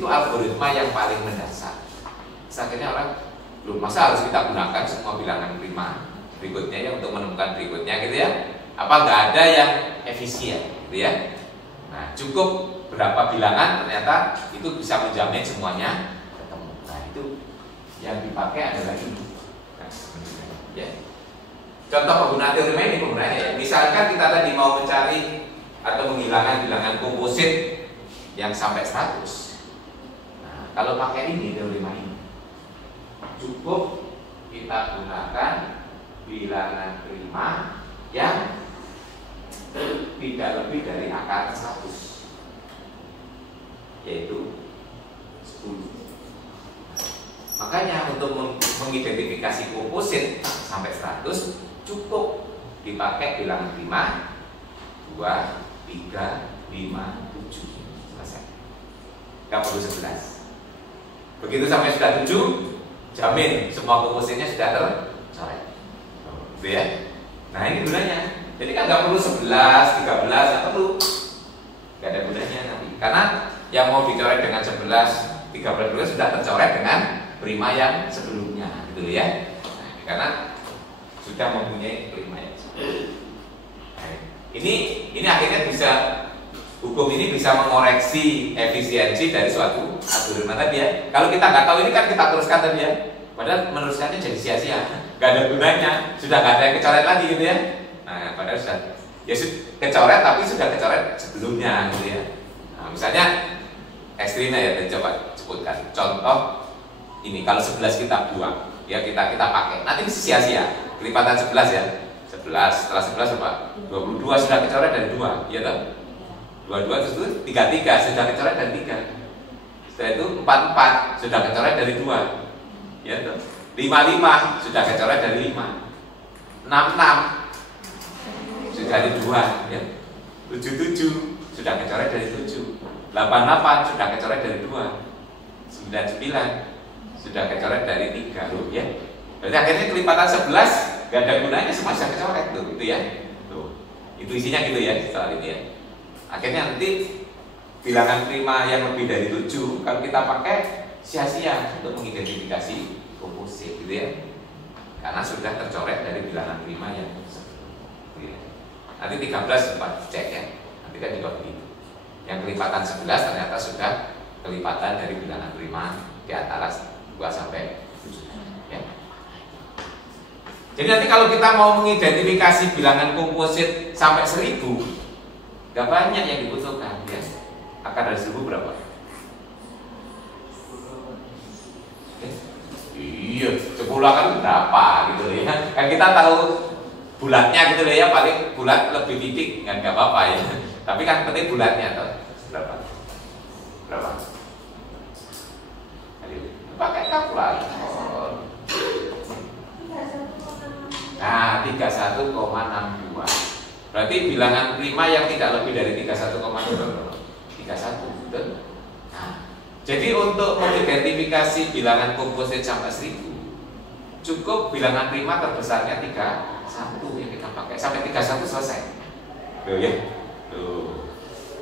algoritma yang paling mendasar. Akhirnya orang, loh masa harus kita gunakan semua bilangan prima berikutnya ya untuk menemukan berikutnya gitu ya? Apa nggak ada yang efisien gitu ya? Nah, cukup berapa bilangan ternyata itu bisa menjamin semuanya ketemu. Nah, itu yang dipakai adalah ini. Ya. Contoh penggunaan teori ini penggunaannya ya. Misalkan kita tadi mau mencari atau menghilangkan bilangan komposit yang sampai 100. Nah, kalau pakai ini teori ini cukup kita gunakan bilangan prima yang tidak lebih dari akar 100, yaitu 10. Makanya untuk mengidentifikasi komposit sampai 100 cukup dipakai bilangan prima 2, 3, 5, 7 selesai. Gak perlu 11. Begitu sampai sudah 7, jamin semua kompositnya sudah tercoret. Gitu ya. Nah ini gunanya. Jadi kan gak perlu 11, 13, gak perlu. Gak ada gunanya nanti. Karena yang mau dicoret dengan 11, 13 sudah tercoret dengan prima yang sebelumnya, gitu ya. Nah, karena sudah mempunyai prima yang sebelumnya. Nah, ini akhirnya bisa hukum ini bisa mengoreksi efisiensi dari suatu algoritma tadi ya. Kalau kita nggak tahu ini kan kita teruskan tadi ya. Padahal meneruskannya jadi sia-sia, nggak ada gunanya. Sudah nggak ada yang kecoret lagi gitu ya. Nah, padahal sudah ya kecoret tapi sudah kecoret sebelumnya gitu ya. Nah, misalnya ekstrimnya ya, coba sebutkan contoh. Ini kalau 11 kita buang, ya kita pakai. Nanti sia-sia. Kelipatan 11 ya. 11 setelah 11 apa? 22 sudah kecoret dari 2, ya toh? 22 terus itu 33 sudah kecoret dari 3. Setelah itu 44 sudah kecoret dari 2. Ya toh? 55 sudah kecoret dari 5. 66 sudah dari 2, ya. 77 sudah kecoret dari 7. 88 sudah kecoret dari 2. 99 sudah kecoret dari 3 loh ya. Berarti akhirnya kelipatan 11 gak ada gunanya, semua sudah kecoret tuh, gitu ya. Tuh. Itu isinya gitu ya soal ini ya. Akhirnya nanti bilangan prima yang lebih dari 7 kalau kita pakai sia-sia untuk mengidentifikasi komposit gitu ya. Karena sudah tercoret dari bilangan prima yang sebelumnya. Nanti 13 sempat cek ya. Nanti kan juga begitu. Yang kelipatan 11 ternyata sudah kelipatan dari bilangan prima di antara 2 sampai 7 ya. Jadi nanti kalau kita mau mengidentifikasi bilangan komposit sampai 1000, gak banyak yang dibutuhkan ya. Akar dari 1000 berapa? Iya, 10 akar berapa gitu ya. Kan kita tahu bulatnya gitu ya, paling bulat lebih titik kan nggak apa-apa ya. Tapi kan penting bulatnya tuh. Berapa? Berapa? Ayo, pakai kalkulator. Nah, 31,62. Berarti bilangan prima yang tidak lebih dari 31,2. 31, betul? Nah, jadi untuk mengidentifikasi bilangan komposit sampai 1000, cukup bilangan prima terbesarnya 31 yang kita pakai. Sampai 31 selesai. Loh ya. Loh.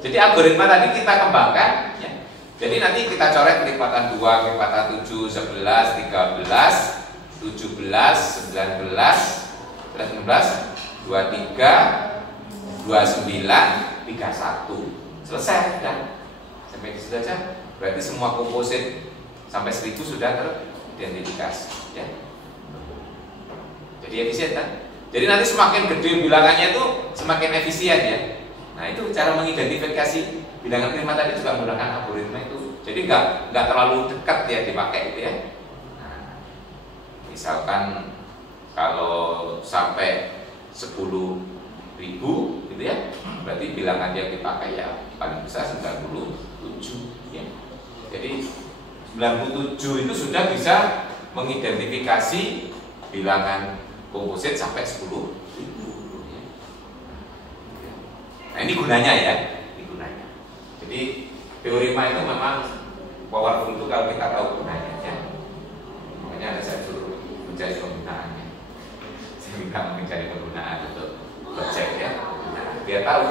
Jadi algoritma tadi kita kembangkan ya. Jadi nanti kita coret kelipatan 2, kelipatan 7, 11, 13, 17, 19, 19, 23, 29, 31. Selesai kan? Sampai di situ aja. Berarti semua komposit sampai 1000 sudah teridentifikasi ya. Jadi efisien kan? Jadi nanti semakin gede bilangannya itu semakin efisien ya. Nah, itu cara mengidentifikasi bilangan prima tadi juga menggunakan algoritma itu. Jadi nggak terlalu dekat ya dipakai gitu ya. Nah, misalkan kalau sampai 10.000 gitu ya, berarti bilangan yang dipakai ya paling besar 97 ya. Jadi 97 itu sudah bisa mengidentifikasi bilangan komposit sampai 10.000 ya. Nah, ini gunanya ya, ini gunanya. Jadi teorema itu memang powerful itu kalau kita tahu gunanya ya. Makanya ada saya suruh mencari penggunaannya. Saya minta mencari penggunaan untuk project ya. Nah, biar tahu.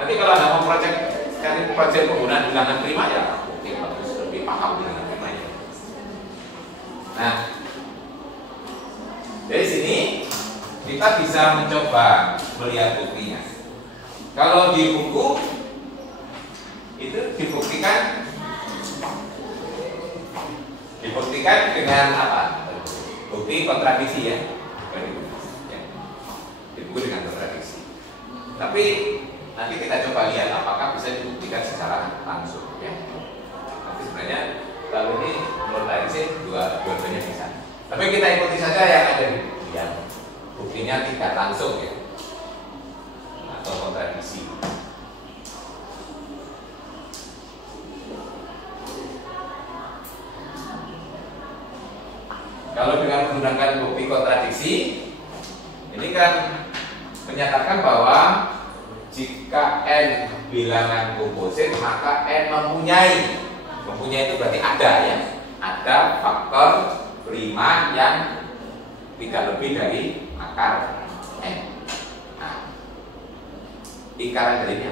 Nanti kalau ada mau cari project penggunaan bilangan prima ya, oke bagus, lebih paham bilangan prima ya. Nah, dari sini kita bisa mencoba melihat buktinya. Kalau di buku itu dibuktikan dengan apa? Bukti kontradiksi ya. Di buku dengan kontradiksi. Tapi nanti kita coba lihat apakah bisa dibuktikan secara langsung ya. Tapi sebenarnya kalau ini menurut saya sih dua-duanya bisa. Tapi kita ikuti saja yang ada di buku yang buktinya tidak langsung ya, atau kontradiksi. Kalau dengan menggunakan bukti kontradiksi, ini kan menyatakan bahwa jika n bilangan komposit maka n mempunyai itu berarti ada ya, ada faktor prima yang tidak lebih dari akar n. Nah, lingkaran dari ini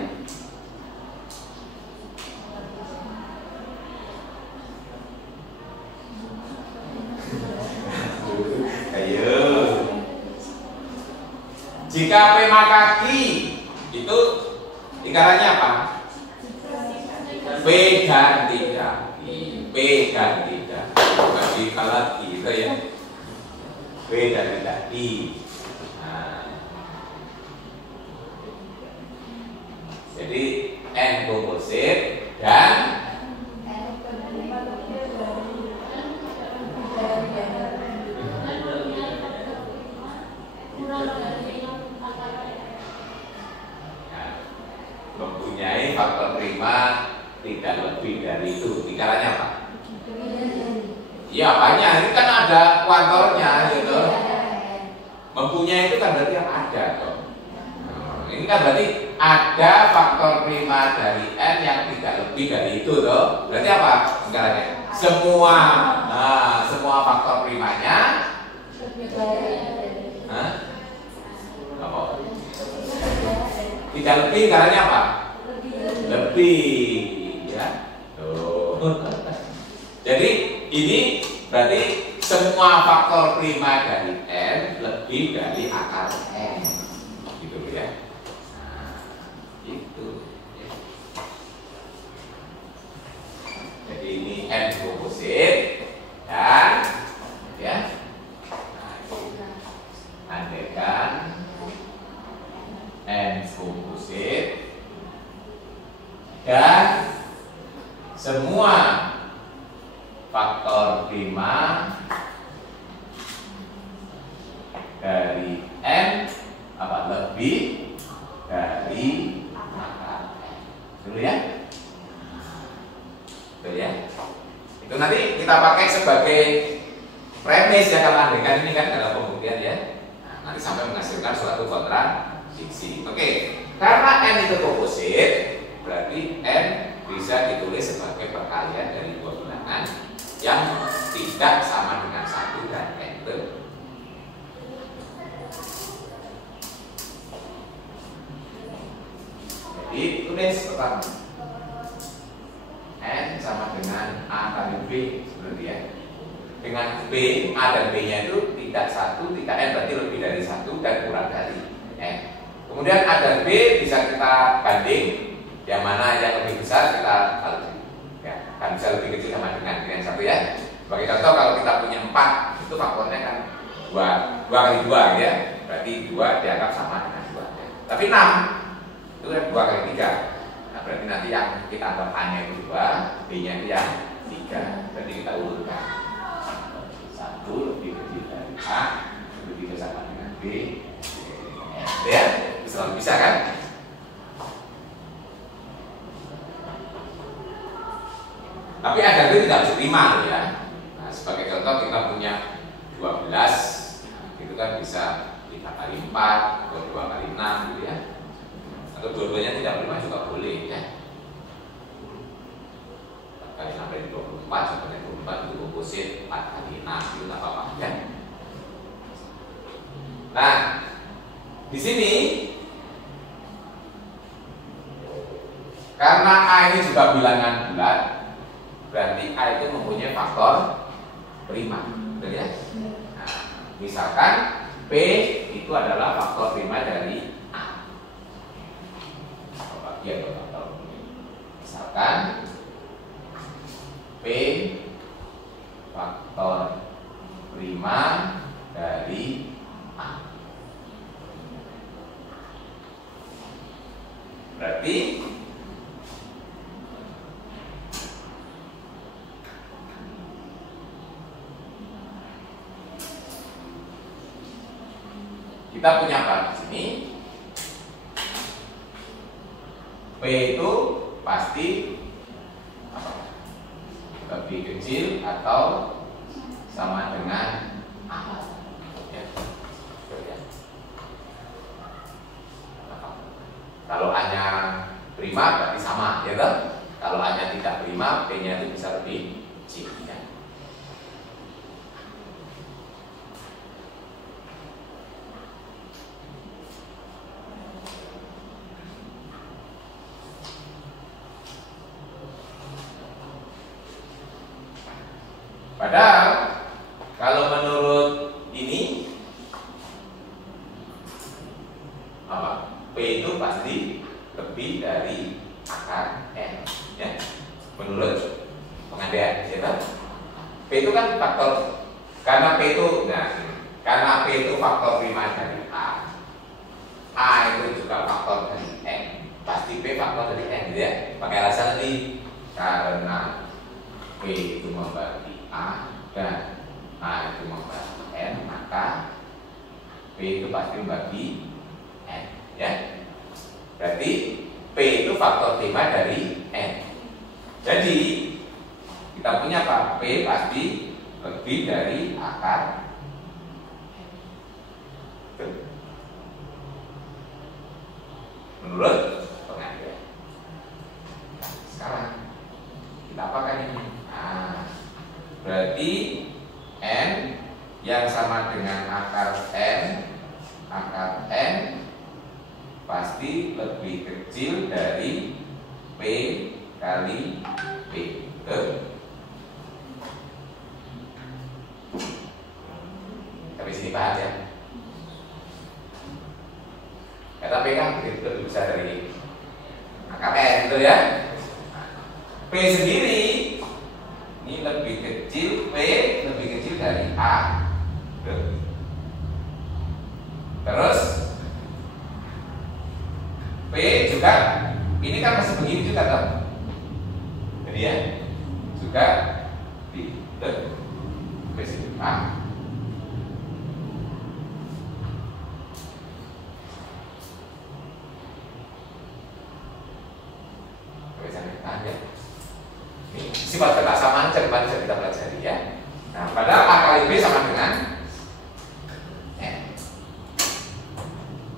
ayo. Jika P kaki itu lingkarannya apa? P ganti kaki, P ganti kaki, bagi lagi itu ya. P ganti kaki. Nah, jadi n komposit dan mempunyai faktor prima tidak lebih dari itu. Lingkarannya apa? Ya banyak, ini kan ada kuantornya gitu. Mempunyai itu kan berarti yang ada toh. Ini kan berarti ada faktor prima dari n yang tidak lebih dari itu toh. Berarti apa lingkarannya? Semua faktor primanya apa? Tidak lebih lingkarannya apa? Lebih ya. Jadi ini berarti semua faktor prima dari n lebih dari akar n, gitu ya. Nah, itu. Ya. Jadi ini n komposit dan ya. Andaikan n komposit dan semua faktor prima dari n lebih dari akar n. Dulu ya. Betul ya. Itu nanti kita pakai sebagai premis ya kalau andaikan ini kan dalam pembuktian ya. Nah, nanti sampai menghasilkan suatu kontradiksi. Oke, karena n itu komposit, berarti n bisa ditulis sebagai perkalian dari dua bilangan yang tidak sama dengan 1 dan n lebih. Jadi tulis pertama n sama dengan a kali b seperti ya. Dengan b, a dan b nya itu tidak 1, tidak n berarti lebih dari 1 dan kurang dari n. Kemudian a dan b bisa kita banding, yang mana yang lebih besar kita tahu ya, kan bisa lebih kecil sama dengan yang 1 ya. Sebagai contoh kalau kita punya 4, itu faktornya kan 2 kali 2 ya. Berarti 2 dianggap sama dengan 2 ya. Tapi 6 itu kan 2 kali 3. Nah, berarti nanti yang kita anggap A nya itu 2, B nya itu yang 3. Berarti kita urutkan 1 lebih kecil dari A, lebih besar dengan B ya, selalu bisa kan? Tapi ada B tidak bisa terima loh ya. Nah, sebagai contoh kita punya 12, itu kan bisa 5 kali 4 atau 2 kali 6 gitu ya. Atau dua-duanya tidak terima juga boleh ya. 4 kali 6 dari 24, contohnya 24 itu komposit, 4 kali 6 itu nggak apa-apa ya. Nah, di sini karena A ini juga bilangan bulat, berarti A itu mempunyai faktor prima, betul ya? Nah, misalkan P itu adalah faktor prima dari A. Bagian faktor. Misalkan P faktor prima dari A. Berarti kita punya apa di sini? P itu pasti apa? Lebih kecil atau sama dengan A. Ya. Kalau A-nya prima berarti sama, ya kan? Kalau A-nya tidak prima, P-nya itu bisa lebih kecil. Ya. Padahal kalau menurut ini apa? P itu pasti lebih dari akar n ya. Menurut pengandaian ya kan? P itu kan faktor, karena P itu karena P itu faktor prima dari A. A itu juga faktor dari n. Pasti P faktor dari n gitu ya. Pakai alasan tadi karena P itu membagi A dan A itu membagi n, maka P itu pasti membagi n ya. Berarti P itu faktor prima dari n. Jadi kita punya apa? P pasti lebih dari akar n. Menurut pengandaian. Sekarang kita apakan ini? Nah, berarti n yang sama dengan akar n pasti lebih kecil dari P kali P. Tapi sini paham ya? Kata P kan lebih besar dari akar n, betul ya? P sendiri ini lebih kecil, P lebih kecil dari A. Terus P juga ini kan masih begini juga toh. dia juga di presiden A. Ini sifat kesamaan cermat bisa kita pelajari ya. Nah, padahal A kali B sama dengan N.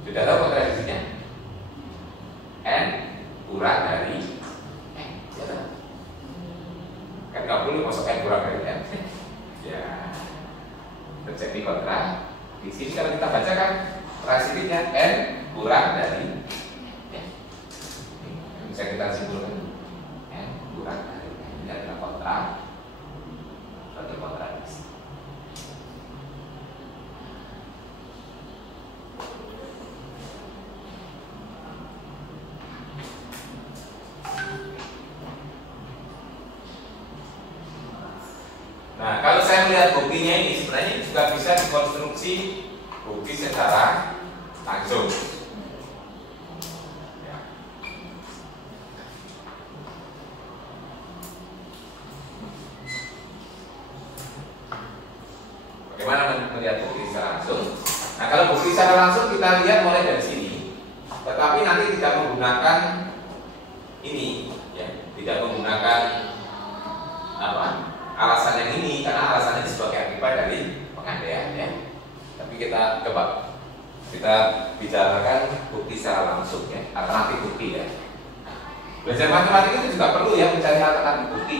Sudah tahu kontradiksinya? N kurang dari N. Ya, kan nggak boleh masuk N kurang dari N. Ya, terjadi kontradiksi. Kalau kita baca kan transitifnya N kurang dari N. Bisa kita simpulkan N kurang dari N. Ini adalah kontradiksi. Nah, kalau saya melihat buktinya ini sebenarnya juga bisa dikonstruksi bukti secara langsung. Ya. Bagaimana melihat bukti secara langsung? Nah, kalau bukti secara langsung kita lihat mulai dari sini, tetapi nanti tidak menggunakan ini, ya, tidak menggunakan alasan yang ini, karena alasan ini sebagai akibat dari pengandaian ya. Tapi kita coba kita bicarakan bukti secara langsung ya, alternatif bukti ya. Belajar matematika itu juga perlu ya mencari alternatif bukti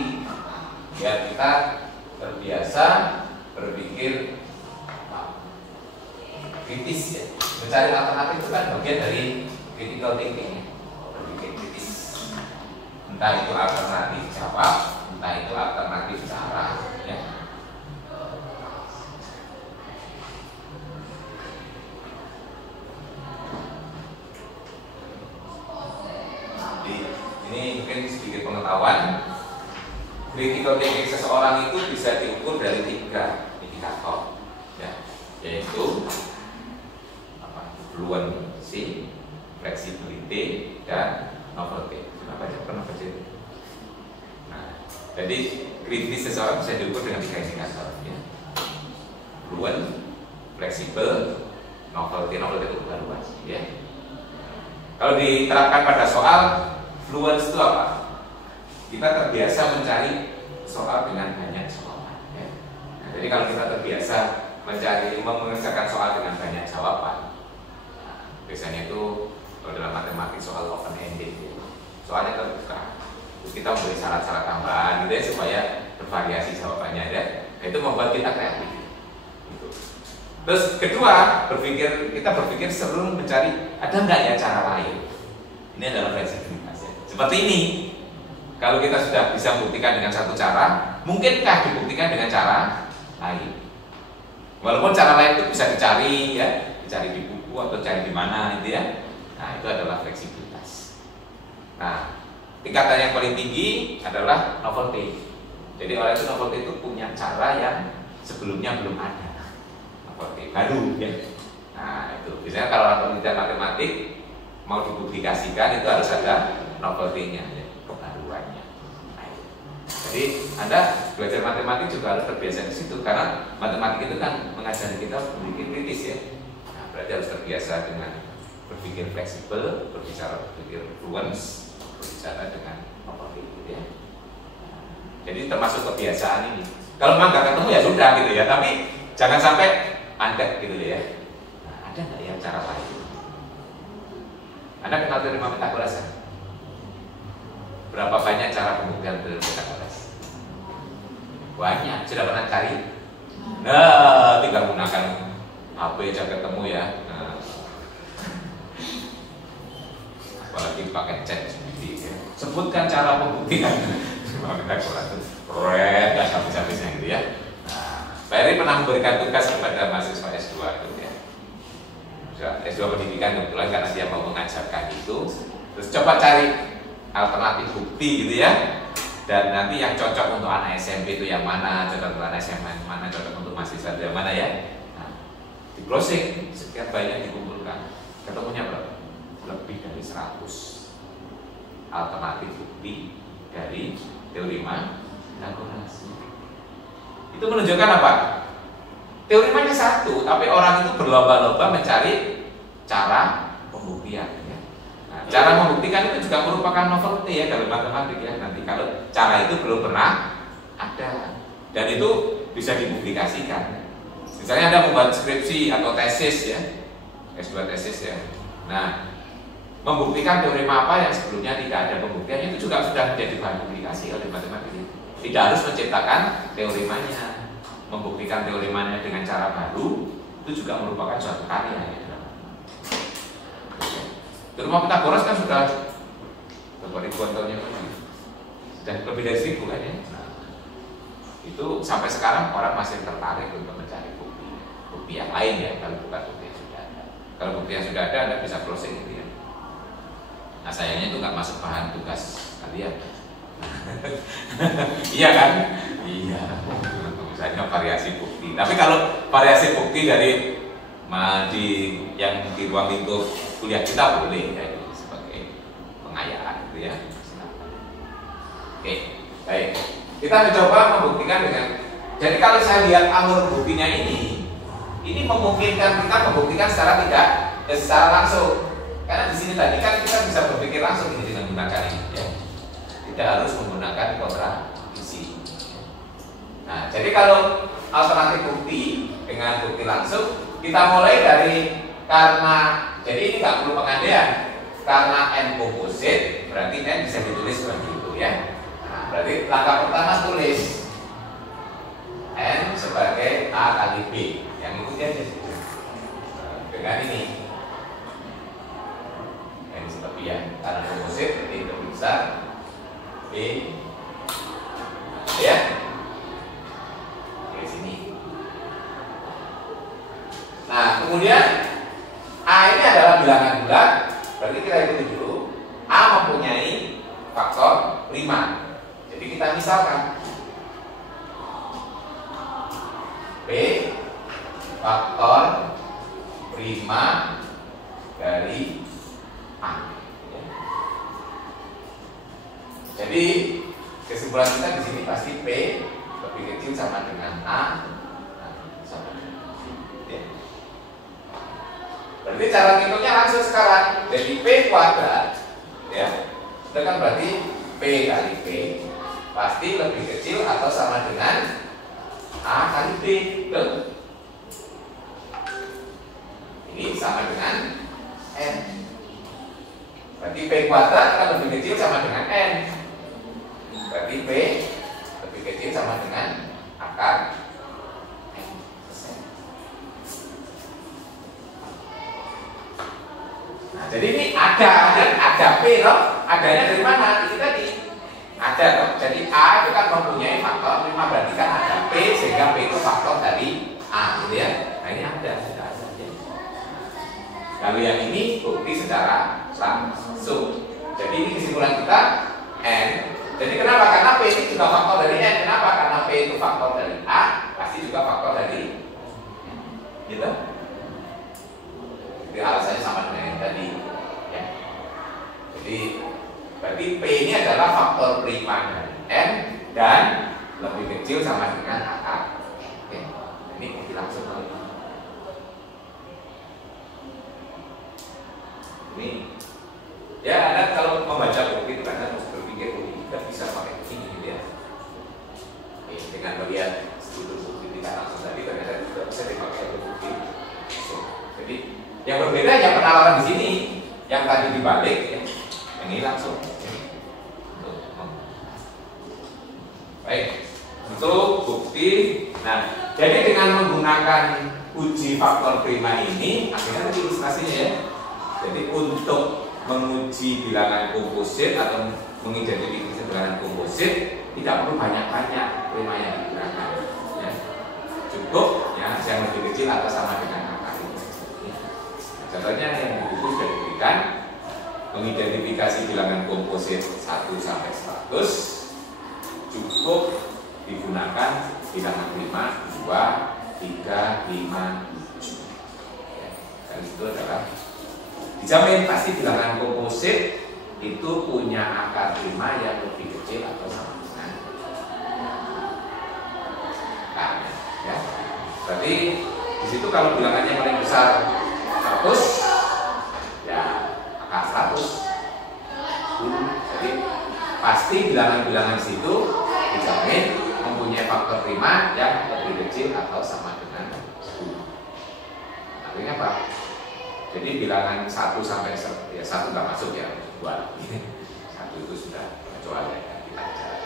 biar kita terbiasa berpikir kritis ya. Mencari alternatif itu kan bagian dari critical thinking ya. Berpikir kritis. Entah itu alternatif jawab, entah itu alternatif cara ya. Jadi ini mungkin sedikit pengetahuan. Critical thinking seseorang itu bisa diukur dari 3 indikator ya, yaitu fluency, flexibility, dan novelty. Pernah baca itu? Nah, jadi kritis seseorang bisa diukur dengan 3 indikator ya. Fluent, fleksibel, novelty itu kebaruan ya. Kalau diterapkan pada soal, fluence itu apa? Kita terbiasa mencari soal dengan banyak jawaban ya. Nah, jadi kalau kita terbiasa mengerjakan soal dengan banyak jawaban, nah, biasanya itu kalau dalam matematik soal open ended ya. Soalnya terbuka, terus kita memberi syarat-syarat tambahan gitu ya supaya bervariasi jawabannya ya. Nah, itu membuat kita kreatif gitu. Terus kedua, kita berpikir selalu mencari ada nggak ya cara lain. Ini adalah fleksibilitas ya. Seperti ini, kalau kita sudah bisa membuktikan dengan satu cara, mungkinkah dibuktikan dengan cara lain? Walaupun cara lain itu bisa dicari ya, dicari di buku atau cari di mana gitu ya. Nah, itu adalah fleksibilitas. Nah, tingkatan yang paling tinggi adalah novelty. Jadi orang itu novelty itu punya cara yang sebelumnya belum ada. Novelty baru ya. Nah, itu biasanya kalau orang penelitian matematik mau dipublikasikan itu harus ada novelty-nya ya, kebaruannya. Nah, jadi Anda belajar matematik juga harus terbiasa di situ karena matematik itu kan mengajari kita berpikir kritis ya. Nah, berarti harus terbiasa dengan berpikir fleksibel, berpikir fluence, berbicara dengan novelty gitu ya. Jadi termasuk kebiasaan ini. Kalau memang nggak ketemu ya sudah gitu ya, tapi jangan sampai mandek gitu ya. Nah, ada nggak yang cara lain? Anda kenal teorema Pythagoras kan? Berapa banyak cara pembuktian teorema Pythagoras? Banyak. Sudah pernah cari? Nah, tinggal gunakan HP aja ketemu ya. Nah, apalagi pakai chat GPT ya. Sebutkan cara pembuktian teorema Pythagoras. Keren, nggak habis-habisnya gitu ya. Nah, Pak Eri pernah memberikan tugas kepada mahasiswa S2 gitu ya. S2 pendidikan kebetulan karena dia mau mengajarkan itu. Terus coba cari alternatif bukti gitu ya. Dan nanti yang cocok untuk anak SMP itu yang mana, cocok untuk anak SMA yang mana, cocok untuk mahasiswa itu yang mana ya. Nah, di closing sekian banyak dikumpulkan. Ketemunya berapa? Lebih dari 100 alternatif bukti dari teorema Pitagoras. Itu menunjukkan apa? Teoremanya satu, tapi orang itu berlomba-lomba mencari cara pembuktian. Ya. Nah, cara membuktikan itu juga merupakan novelty ya dalam matematik ya. Nanti kalau cara itu belum pernah ada dan itu bisa dipublikasikan. Misalnya Anda membuat skripsi atau tesis ya, S2 tesis ya. Nah, membuktikan teorema apa yang sebelumnya tidak ada pembuktiannya itu juga sudah menjadi bahan publikasi oleh matematik. Tidak harus menciptakan teoremanya. Membuktikan teoremanya dengan cara baru itu juga merupakan suatu karya ya. Teorema Pitagoras kan sudah berapa ribuan tahun yang lalu, sudah lebih dari 1000 kan ya. Nah, itu sampai sekarang orang masih tertarik untuk mencari bukti yang lain ya, kalau bukan bukti yang sudah ada. Kalau bukti yang sudah ada, Anda bisa closing gitu ya. Nah sayangnya itu nggak masuk bahan tugas kalian. Iya kan? Iya. Misalnya variasi bukti. Tapi kalau variasi bukti dari yang di ruang lingkup kuliah kita boleh ya, sebagai pengayaan gitu ya. Oke, baik. Kita mencoba membuktikan dengan. Jadi kalau saya lihat alur buktinya ini memungkinkan kita membuktikan secara langsung. Karena di sini tadi kan kita bisa berpikir langsung ini dengan menggunakan ini. Ya. Tidak harus menggunakan kontradiksi. Nah, jadi kalau alternatif bukti dengan bukti langsung, kita mulai dari jadi ini nggak perlu pengandaian, karena n komposit berarti n bisa ditulis seperti itu ya. Nah, berarti langkah pertama tulis n sebagai a kali b, yang ikuti aja dengan ini n seperti ya, karena komposit berarti lebih besar b ya. Nah, kemudian A ini adalah bilangan bulat, berarti kita ikuti dulu. A mempunyai faktor prima. Jadi kita misalkan B faktor prima dari A. Jadi kesimpulan kita di sini pasti P lebih kecil sama dengan A. Berarti cara ngitungnya langsung sekarang. Jadi P kuadrat ya, itu kan berarti P kali P pasti lebih kecil atau sama dengan A kali B. Betul? Ini sama dengan N. Berarti P kuadrat kan lebih kecil sama dengan N. Berarti P lebih kecil sama dengan akar. Jadi ini ada P loh, adanya dari mana? Ini tadi ada loh. Jadi A itu kan mempunyai faktor 5, berarti kan ada P sehingga P itu faktor dari A, gitu ya. Nah ini ada. Lalu yang ini bukti secara langsung. Jadi ini kesimpulan kita N. Jadi kenapa? Karena P ini juga faktor dari N. Kenapa? Karena P itu faktor dari A, pasti juga faktor dari N. Gitu. Jadi alasannya sama dengan yang tadi ya. Jadi berarti P ini adalah faktor prima dari N dan lebih kecil sama dengan akar. Oke. Ini bukti langsung lagi. Ini ya, Anda kalau membaca bukti itu Anda harus berpikir kita bisa pakai ini gitu ya. Oke, dengan melihat struktur bukti tidak langsung tadi ternyata juga bisa dipakai untuk bukti. Jadi yang berbeda yang penalaran di sini, yang tadi dibalik, ya. Yang ini langsung. Baik, untuk bukti. Nah, jadi dengan menggunakan uji faktor prima ini, akhirnya tadi ilustrasinya ya. Jadi untuk menguji bilangan komposit atau mengidentifikasi bilangan komposit tidak perlu banyak-banyak prima yang digunakan. Ya. Cukup ya yang lebih kecil atau sama dengan akar. Contohnya yang di buku sudah diberikan mengidentifikasi bilangan komposit 1 sampai 100 cukup digunakan bilangan prima 2, 3, 5, 7. Dan itu adalah dijamin pasti bilangan komposit itu punya akar prima yang lebih kecil atau sama dengan Berarti di situ kalau bilangannya paling besar 100, ya angka 100. Jadi pasti bilangan-bilangan di situ dijamin mempunyai faktor prima yang lebih kecil atau sama dengan 10. Artinya apa? Jadi bilangan 1 sampai 1, ya 1 nggak masuk ya, 2. 1 itu sudah kecuali ya, kita bicara.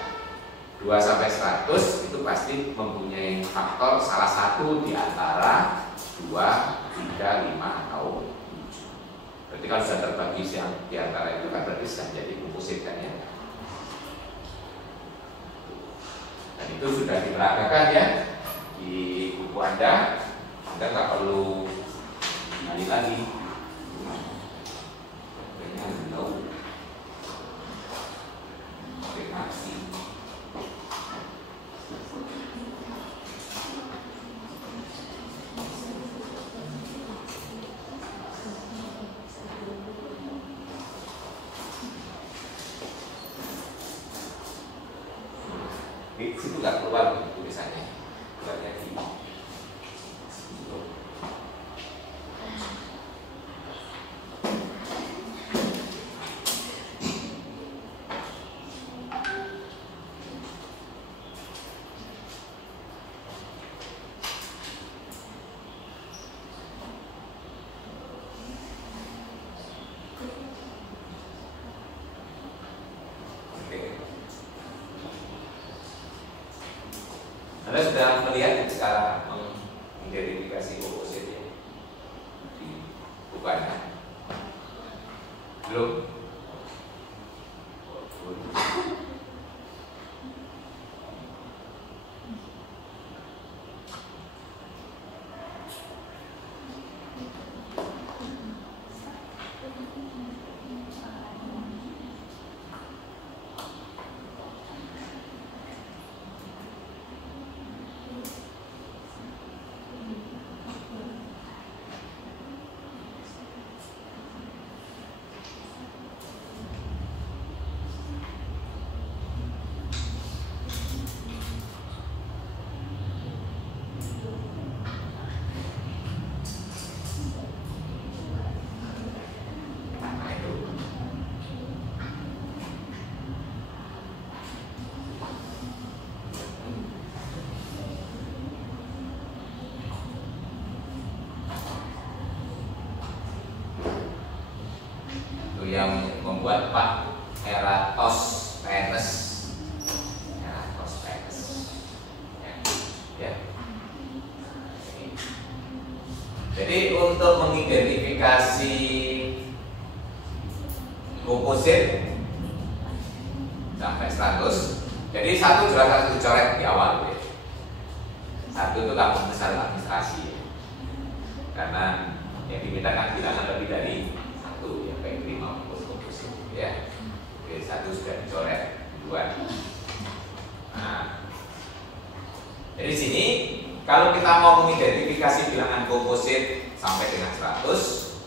2 sampai 100 itu pasti mempunyai faktor salah satu di antara 2, 3, 5 atau 7. Berarti kalau sudah terbagi yang di antara itu kan berarti sudah jadi komposit kan ya. Dan itu sudah diperagakan ya di buku Anda nggak perlu kembali lagi. Itu nggak keluar tulisannya, keluarnya di Anda sudah melihat cara mengidentifikasi komposit ya di bukannya? Belum? Yang membuat Pak Eratosthenes ya. Jadi untuk mengidentifikasi komposit sampai 100, jadi 1 jelas harus dicoret di awal ya. 1 itu kamu besar administrasi ya. Karena yang dimintakan bilangan lebih dari 1 ya, baik prima maupun komposit ya. Oke, 1 sudah dicoret, 2. Nah, dari sini kalau kita mau mengidentifikasi bilangan komposit sampai dengan 100,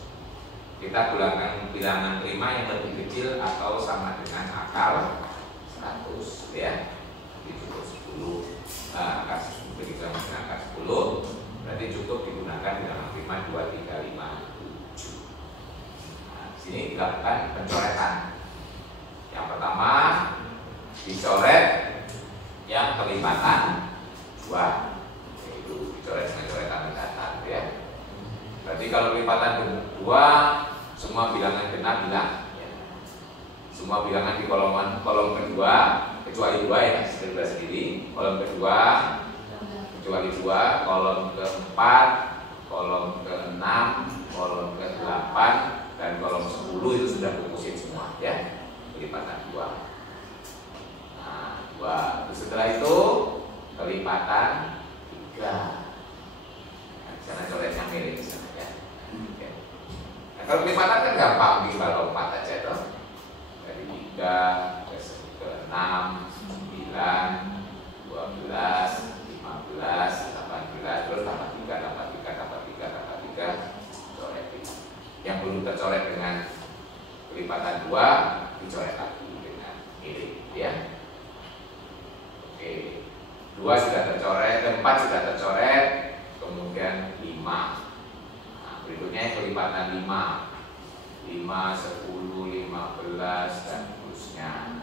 kita gunakan bilangan prima yang lebih kecil atau sama dengan akar 100 ya. Jadi cukup 10, akar 10 begitu sama dengan akar 10, berarti cukup digunakan bilangan prima 2, 3, 5, 7. Nah, sini dilakukan pencoretan. Yang pertama dicoret yang kelipatan 2, yaitu dicoret dengan coretan mendatar ya. Berarti kalau kelipatan 2, semua bilangan genap hilang ya. Semua bilangan di kolom kedua kecuali 2 ya, sendiri. Kolom kedua kecuali 2, kolom keempat, kolom ke-6, kolom ke-8 dan kolom 10 itu sudah komposit semua ya. Kelipatan 2. Nah, 2. Setelah itu kelipatan 3. Sana coretnya mirip di sana ya. Okay. Nah, kalau kelipatan kan gampang, tinggal lompat aja toh. Dari 3 ke 6, 9, 12, 15, 18, terus tambah 3, tambah 3, tambah 3, tambah 3, coret. Yang belum tercoret dengan kelipatan 2 dicoret lagi dengan mirip ya. Oke. 2 sudah tercoret, 4 sudah tercoret, mempunyai kelipatan 5, 5, 10, 15 dan seterusnya,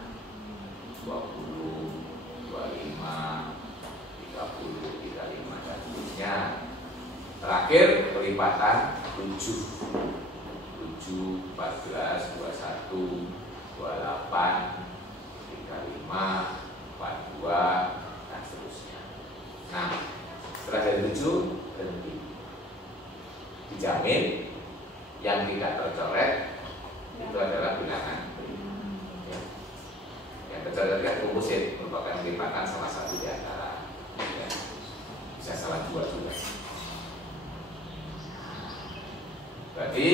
20, 25, 30, 35 dan seterusnya. Terakhir kelipatan 7, 7, 14, 21, 28, 35, 42 dan seterusnya. Nah, setelah dari 7 berhenti. Dijamin yang tidak tercoret itu adalah bilangan prima. Ya. Yang tercoret kan komposit, merupakan kelipatan salah satu di antara, ya. Bisa salah 2 juga. Berarti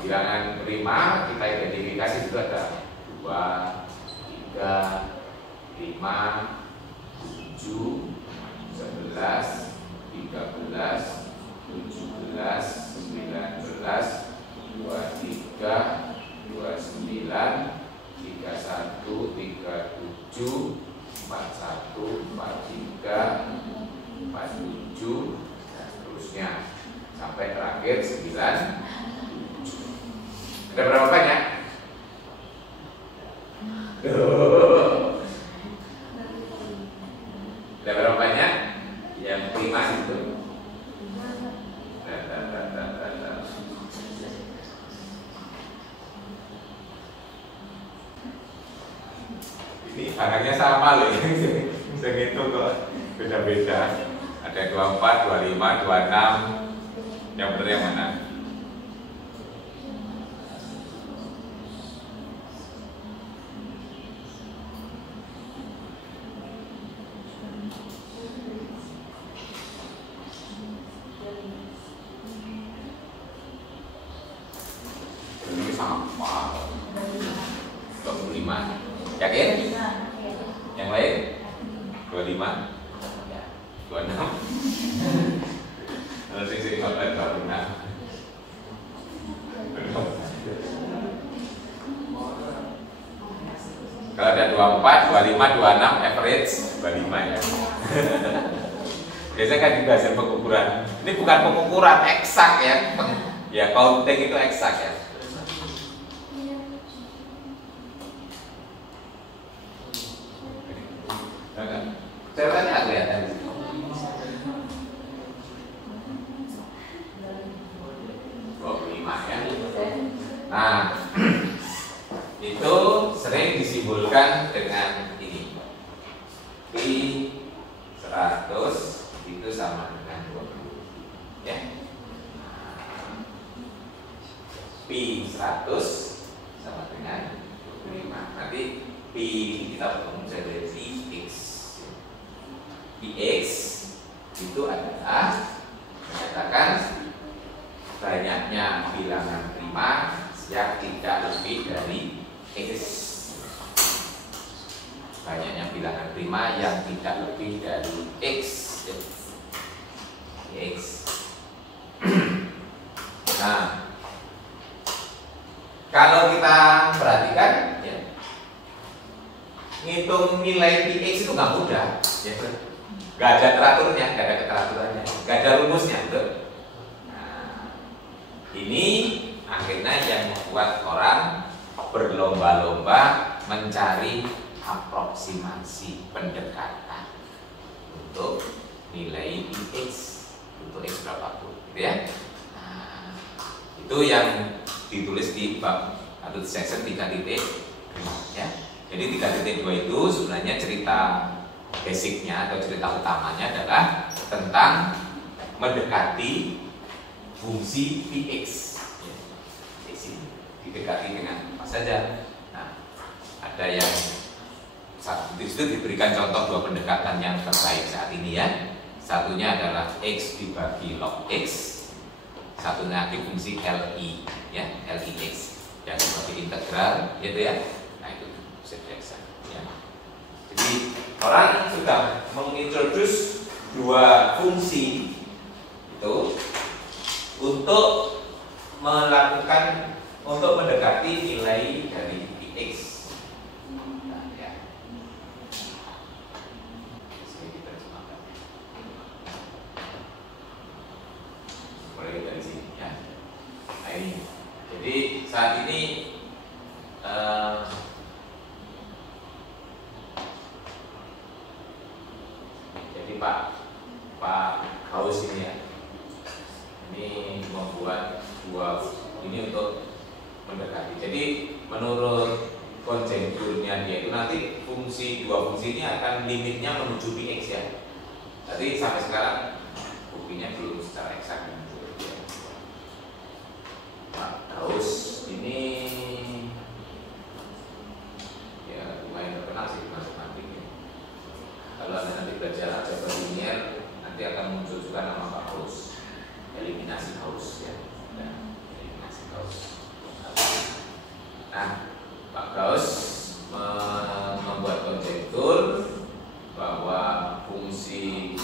bilangan prima kita identifikasi itu ada 2, 3, 5, 7, 11, 13, 17, 19, 23, 29, 31, 37, 41, 43, 47 dan seterusnya sampai terakhir 9. Ada berapa banyak? Ada berapa banyak yang prima itu? Ini angkanya sama loh, saya ngitung kok beda-beda. Ada 24, 25, 26. Yang benar yang mana? Ini sama 25. Yakin? Yang lain? 25? 26. Kalau sisi konten 26. Kalau ada 24, 25, 26, average 25 ya. Biasanya kan juga hasil pengukuran. Ini bukan pengukuran eksak ya. Ya counting itu eksak ya. Catatannya nggak kelihatan di sini. 25 ya. Nah, itu sering disimbolkan dengan ini. Pi 100 itu sama dengan 20. Ya. Pi 100 sama dengan 25. Nanti pi kita potong jadi pi x. Px itu adalah menyatakan banyaknya bilangan prima yang tidak lebih dari x. Banyaknya bilangan prima yang tidak lebih dari x. X. Nah, kalau kita perhatikan, ya, ngitung nilai px itu nggak mudah, ya. Gak ada teraturnya, gak ada keteraturannya, gak ada rumusnya, betul. Nah, ini akhirnya yang membuat orang berlomba-lomba mencari aproksimasi pendekatan untuk nilai px untuk x berapapun, gitu ya. Nah, itu yang ditulis di bab atau di section 3.2 ya. Jadi 3.2 itu sebenarnya cerita basicnya atau cerita utamanya adalah tentang mendekati fungsi px. Didekati dengan apa saja. Nah, ada yang di situ diberikan contoh dua pendekatan yang terbaik saat ini ya. Satunya adalah x dibagi log x, satunya lagi fungsi li ya, lix yang sebagai integral gitu ya. Nah, itu bisa diakses ya. Jadi orang sudah mengintroduce dua fungsi itu untuk melakukan untuk mendekati nilai dari px. Nah, ya. Mulai dari sini ya. ini. Jadi saat ini jadi Pak Haus ini ya, ini membuat dua ini untuk mendekati. Jadi menurut konjekturnya dia itu nanti dua fungsi ini akan limitnya menuju Px ya. Tapi sampai sekarang buktinya belum secara eksak muncul ya. Pak Haus ini ya lumayan terkenal sih matematik ya. Kalau Anda nanti belajar algebra linier nanti akan muncul juga nama Pak Haus, eliminasi Haus ya. Eliminasi Haus. Nah, Pak Gauss membuat konjektur bahwa fungsi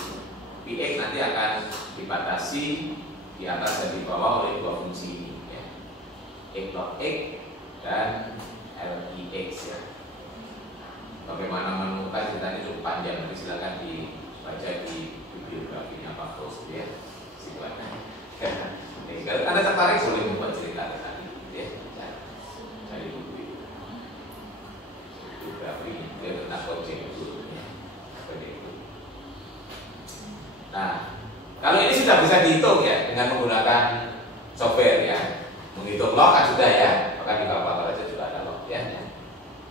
Px nanti akan dibatasi di atas dan di bawah oleh dua fungsi ini ya. X log X dan Lix ya. Bagaimana menemukan ceritanya cukup panjang, nanti silakan dibaca di bibliografinya Pak Gauss ya. Silakan. Kalau Anda tertarik boleh membuat cerita tadi ya. Cari buku itu. Biografi dia tentang konjektur ya. Seperti itu. Nah, kalau ini sudah bisa dihitung ya dengan menggunakan software ya. Menghitung log kan sudah ya, bahkan di kalkulator aja juga ada log ya.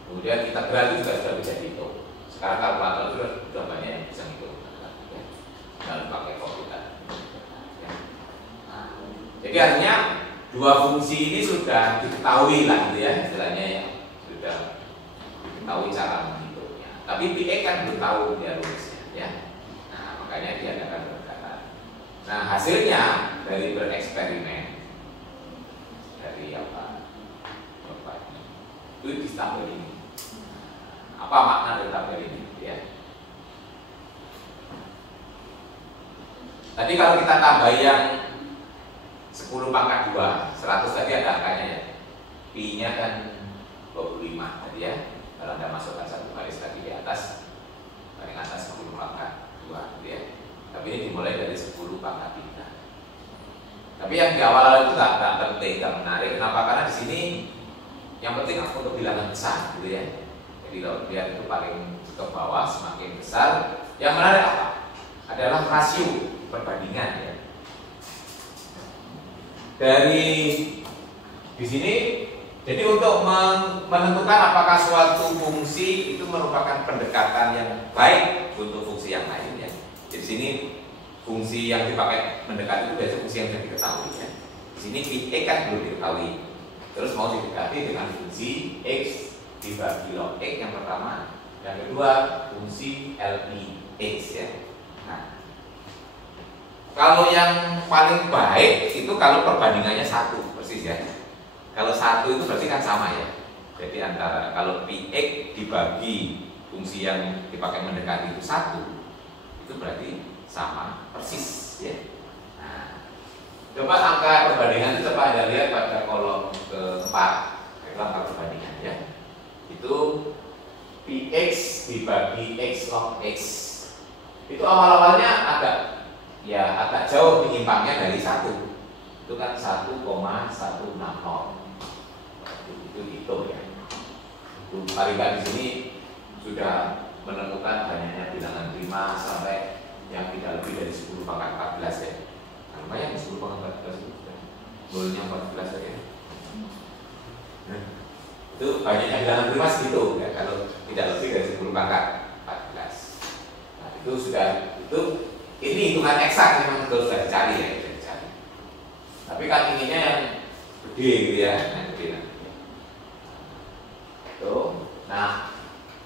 Kemudian integral itu juga sudah bisa dihitung. Sekarang kalkulator sudah banyak yang bisa menghitung ya. Jangan pakai komputer. Ya. Nah, jadi artinya dua fungsi ini sudah diketahui lah gitu ya istilahnya ya, sudah diketahui cara menghitungnya. Tapi Px kan belum tahu dia rumusnya ya. Nah makanya diadakan pendekatan. Nah hasilnya dari bereksperimen dari apa itu di tabel ini. Apa makna dari tabel ini ya? Tadi kalau kita tambah yang 10 pangkat 2, 100 tadi ada angkanya ya. Pi-nya kan 25 tadi ya. Kalau Anda masukkan satu baris tadi di atas, paling atas 10 pangkat 2 gitu ya. Tapi ini dimulai dari 10 pangkat 3. Tapi yang di awal itu tak penting, tak menarik. Kenapa? Karena di sini yang penting untuk bilangan besar gitu ya. Jadi kalau lihat itu paling ke bawah semakin besar. Yang menarik apa? Adalah rasio perbandingan ya. Dari di sini, jadi untuk menentukan apakah suatu fungsi itu merupakan pendekatan yang baik untuk fungsi yang lain ya. Di sini fungsi yang dipakai mendekati itu biasanya fungsi yang sudah diketahui ya. Di sini Px kan belum diketahui. Terus mau didekati dengan fungsi x dibagi log x yang pertama, yang kedua fungsi Lix ya. Nah, kalau yang paling baik itu kalau perbandingannya 1 persis ya. Kalau 1 itu berarti kan sama ya. Jadi antara kalau Px dibagi fungsi yang dipakai mendekati itu 1, itu berarti sama persis ya. Nah, coba angka perbandingan itu coba Anda lihat pada kolom keempat, itu angka perbandingan ya. Itu Px dibagi x log x. Itu awal-awalnya agak jauh penyimpangnya dari 1. Itu kan 1,160. Itu hitung ya. Itu paling nggak di sini sudah menentukan banyaknya bilangan prima sampai yang tidak lebih dari 10 pangkat 14 ya. Nah, lumayan 10 pangkat 14 itu sudah golnya 14 ya. Nah, itu banyaknya bilangan prima segitu ya, kalau tidak lebih dari 10 pangkat 14. Nah, itu sudah ini hitungan eksak memang sudah dicari ya, sudah dicari. Tapi kan inginnya yang gede gitu ya, yang gede nanti. Tuh, nah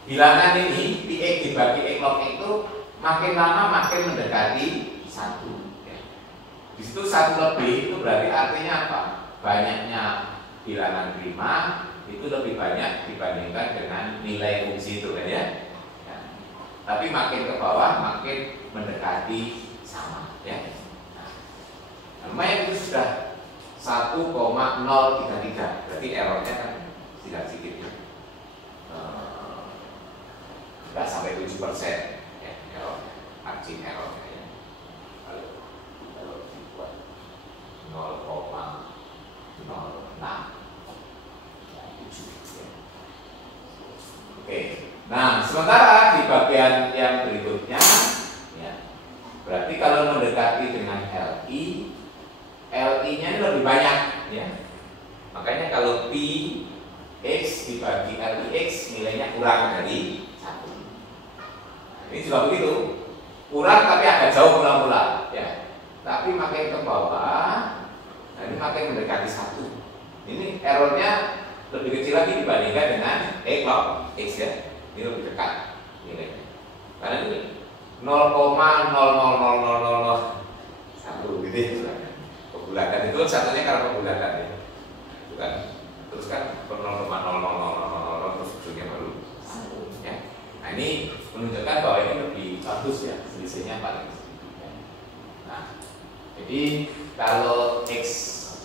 bilangan ini Px dibagi x log x itu makin lama makin mendekati 1 ya. Di situ 1 lebih itu berarti artinya apa? Banyaknya bilangan prima itu lebih banyak dibandingkan dengan nilai fungsi itu kan ya. Ya. Tapi makin ke bawah makin mendekati sama ya. Nah, lumayan itu sudah 1,033 berarti errornya kan tidak sedikit ya. Sudah sampai 7% ya errornya, margin errornya ya. Kalau dibuat 0,0 Nah, sementara di bagian yang berikutnya, ya, berarti kalau mendekati dengan LI, LI-nya ini lebih banyak, ya. Makanya kalau P X dibagi LIX nilainya kurang dari 1. Ini juga begitu, kurang tapi agak jauh mula-mula, ya. Tapi makin ke bawah, nah ini makin mendekati 1. Ini errornya lebih kecil lagi dibandingkan dengan log X, ya. Ini lebih dekat nilainya. Karena ini 0,0000001 gitu ya. Pembulatan itu satunya karena pembulatan, ya. Itu kan. Terus kan 0,00000 terus ujungnya baru 1, ya. Nah ini menunjukkan bahwa ini lebih bagus, ya, selisihnya paling sedikit, ya. Nah, jadi kalau X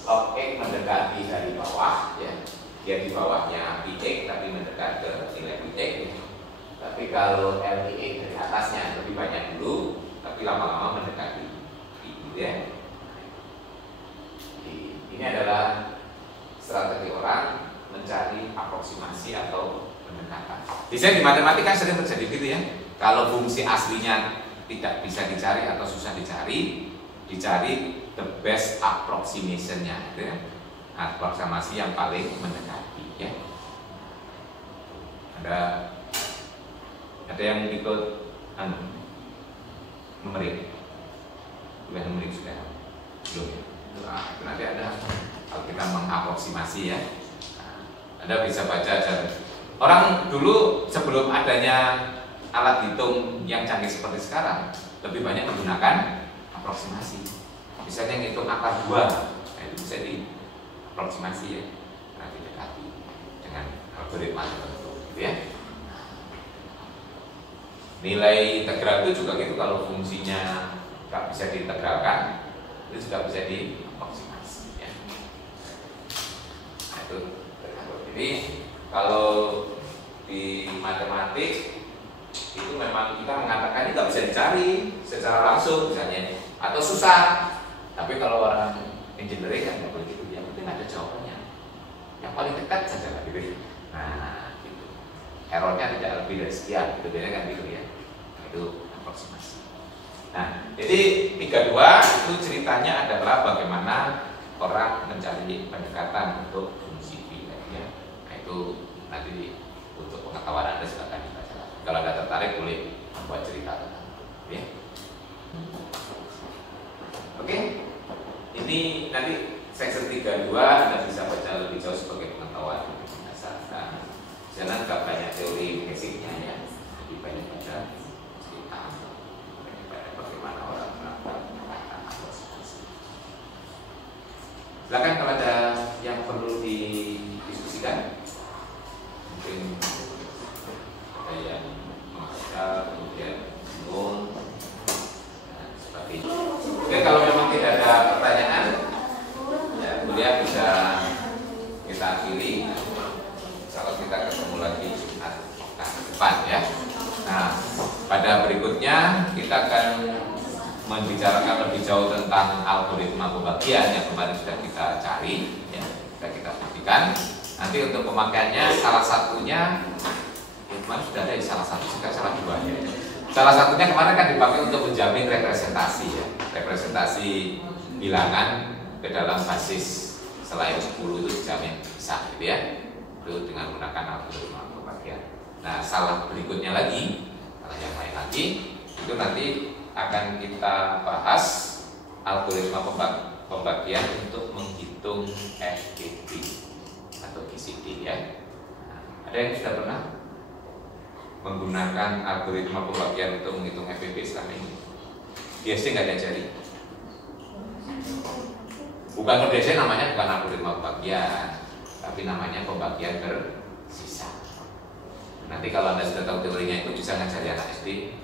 log X mendekati dari bawah, ya, dia di bawahnya PX tapi mendekat ke nilai PX, ya. Tapi kalau LIX dari atasnya lebih banyak dulu, tapi lama-lama mendekati P, gitu, ya. Jadi, ini adalah strategi orang mencari aproksimasi atau pendekatan. Biasanya di matematika sering terjadi gitu, ya. Kalau fungsi aslinya tidak bisa dicari atau susah dicari the best approximation-nya, gitu, ya. Aproksimasi yang paling mendekati, ya. Ada yang ikut numerik? Sudah numerik sudah? Belum, ya? Nah, nanti ada kalau kita mengaproksimasi, ya. Nah, Anda bisa baca aja. Orang dulu sebelum adanya alat hitung yang canggih seperti sekarang lebih banyak menggunakan aproksimasi. Misalnya ngitung akar 2, nah itu bisa diaproksimasi, ya. Nah, didekati dengan algoritma tertentu, gitu, ya. Nilai integral itu juga gitu, kalau fungsinya nggak bisa diintegralkan itu juga bisa diapproksimasi, ya. Nah, itu. Jadi kalau di matematik itu memang kita mengatakan ini nggak bisa dicari secara langsung misalnya, atau susah. Tapi kalau orang engineering kan nggak boleh gitu, yang penting ada jawabannya, yang paling dekat saja lah, gitu. Nah, gitu. Errornya tidak lebih dari sekian, gitu kan, gitu, ya. Itu aproksimasi. Nah, jadi 32 itu ceritanya adalah bagaimana orang mencari pendekatan untuk fungsi P, ya. Nah, itu nanti untuk pengetahuan Anda silakan dibaca. Kalau Anda tertarik boleh membuat cerita tentang itu, ya. Oke, ini nanti section 32 Anda bisa baca lebih jauh sebagai pengetahuan dasar. Nah, jangan nggak banyak teori basicnya, ya. Jadi banyak baca cerita, banyak baca bagaimana orang melakukan pendekatan aproksimasi. Silakan kalau ada yang perlu didiskusikan. Mungkin ada yang membaca, kemudian bingung, dan sebagainya. Oke, kalau memang tidak ada pertanyaan, ya kuliah bisa kita akhiri. Kalau kita ketemu lagi Jumat depan, ya. Nah, pada berikutnya kita akan membicarakan lebih jauh tentang algoritma pembagian yang kemarin sudah kita cari, ya, sudah kita buktikan. Nanti untuk pemakaiannya salah satunya kemarin sudah ada salah satu, juga salah dua, ya. Salah satunya kemarin kan dipakai untuk menjamin representasi, ya. Representasi bilangan ke dalam basis selain 10 itu dijamin bisa, gitu, ya. Itu dengan menggunakan algoritma pembagian. Nah, salah berikutnya lagi, salah yang lain lagi, itu nanti akan kita bahas algoritma pembagian untuk menghitung FTP atau GCD, ya. Nah, ada yang sudah pernah menggunakan algoritma pembagian untuk menghitung FTP selama ini? Di SD nggak diajari. Bukan di SD namanya bukan algoritma pembagian, tapi namanya pembagian bersisa. Nanti kalau Anda sudah tahu teorinya itu bisa ngajari anak SD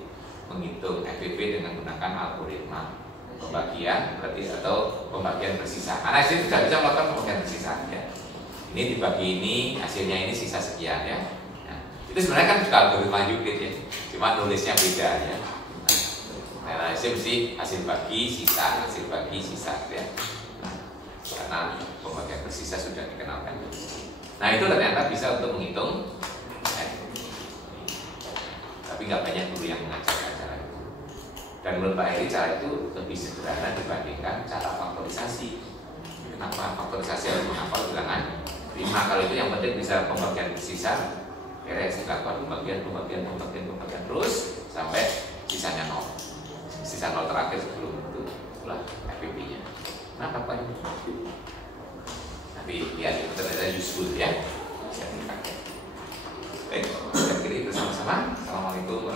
menghitung FTP dengan menggunakan algoritma pembagian berarti atau pembagian bersisa. Anak SD tidak bisa melakukan pembagian bersisa, ya. Ini dibagi ini, hasilnya ini sisa sekian, ya. Nah, itu sebenarnya kan juga algoritma Euclid, ya. Cuma nulisnya beda, ya. Nah, mesti hasil bagi sisa, ya. Nah, karena pembagian bersisa sudah dikenalkan. Nah, itu ternyata bisa untuk menghitung. tapi nggak banyak guru yang mengajarkan cara itu. Dan menurut Pak Heri cara itu lebih sederhana dibandingkan cara faktorisasi. Kenapa faktorisasi harus menghafal bilangan 5? Kalau itu yang penting bisa pembagian sisa, beres, dilakukan pembagian terus sampai sisanya 0. Sisa 0 terakhir sebelum itu itulah FPP-nya. Kenapa Pak? Tapi ya itu ternyata useful ya. Bisa dipakai. Baik, kita kiri bersama-sama. Assalamualaikum warahmatullahi wabarakatuh.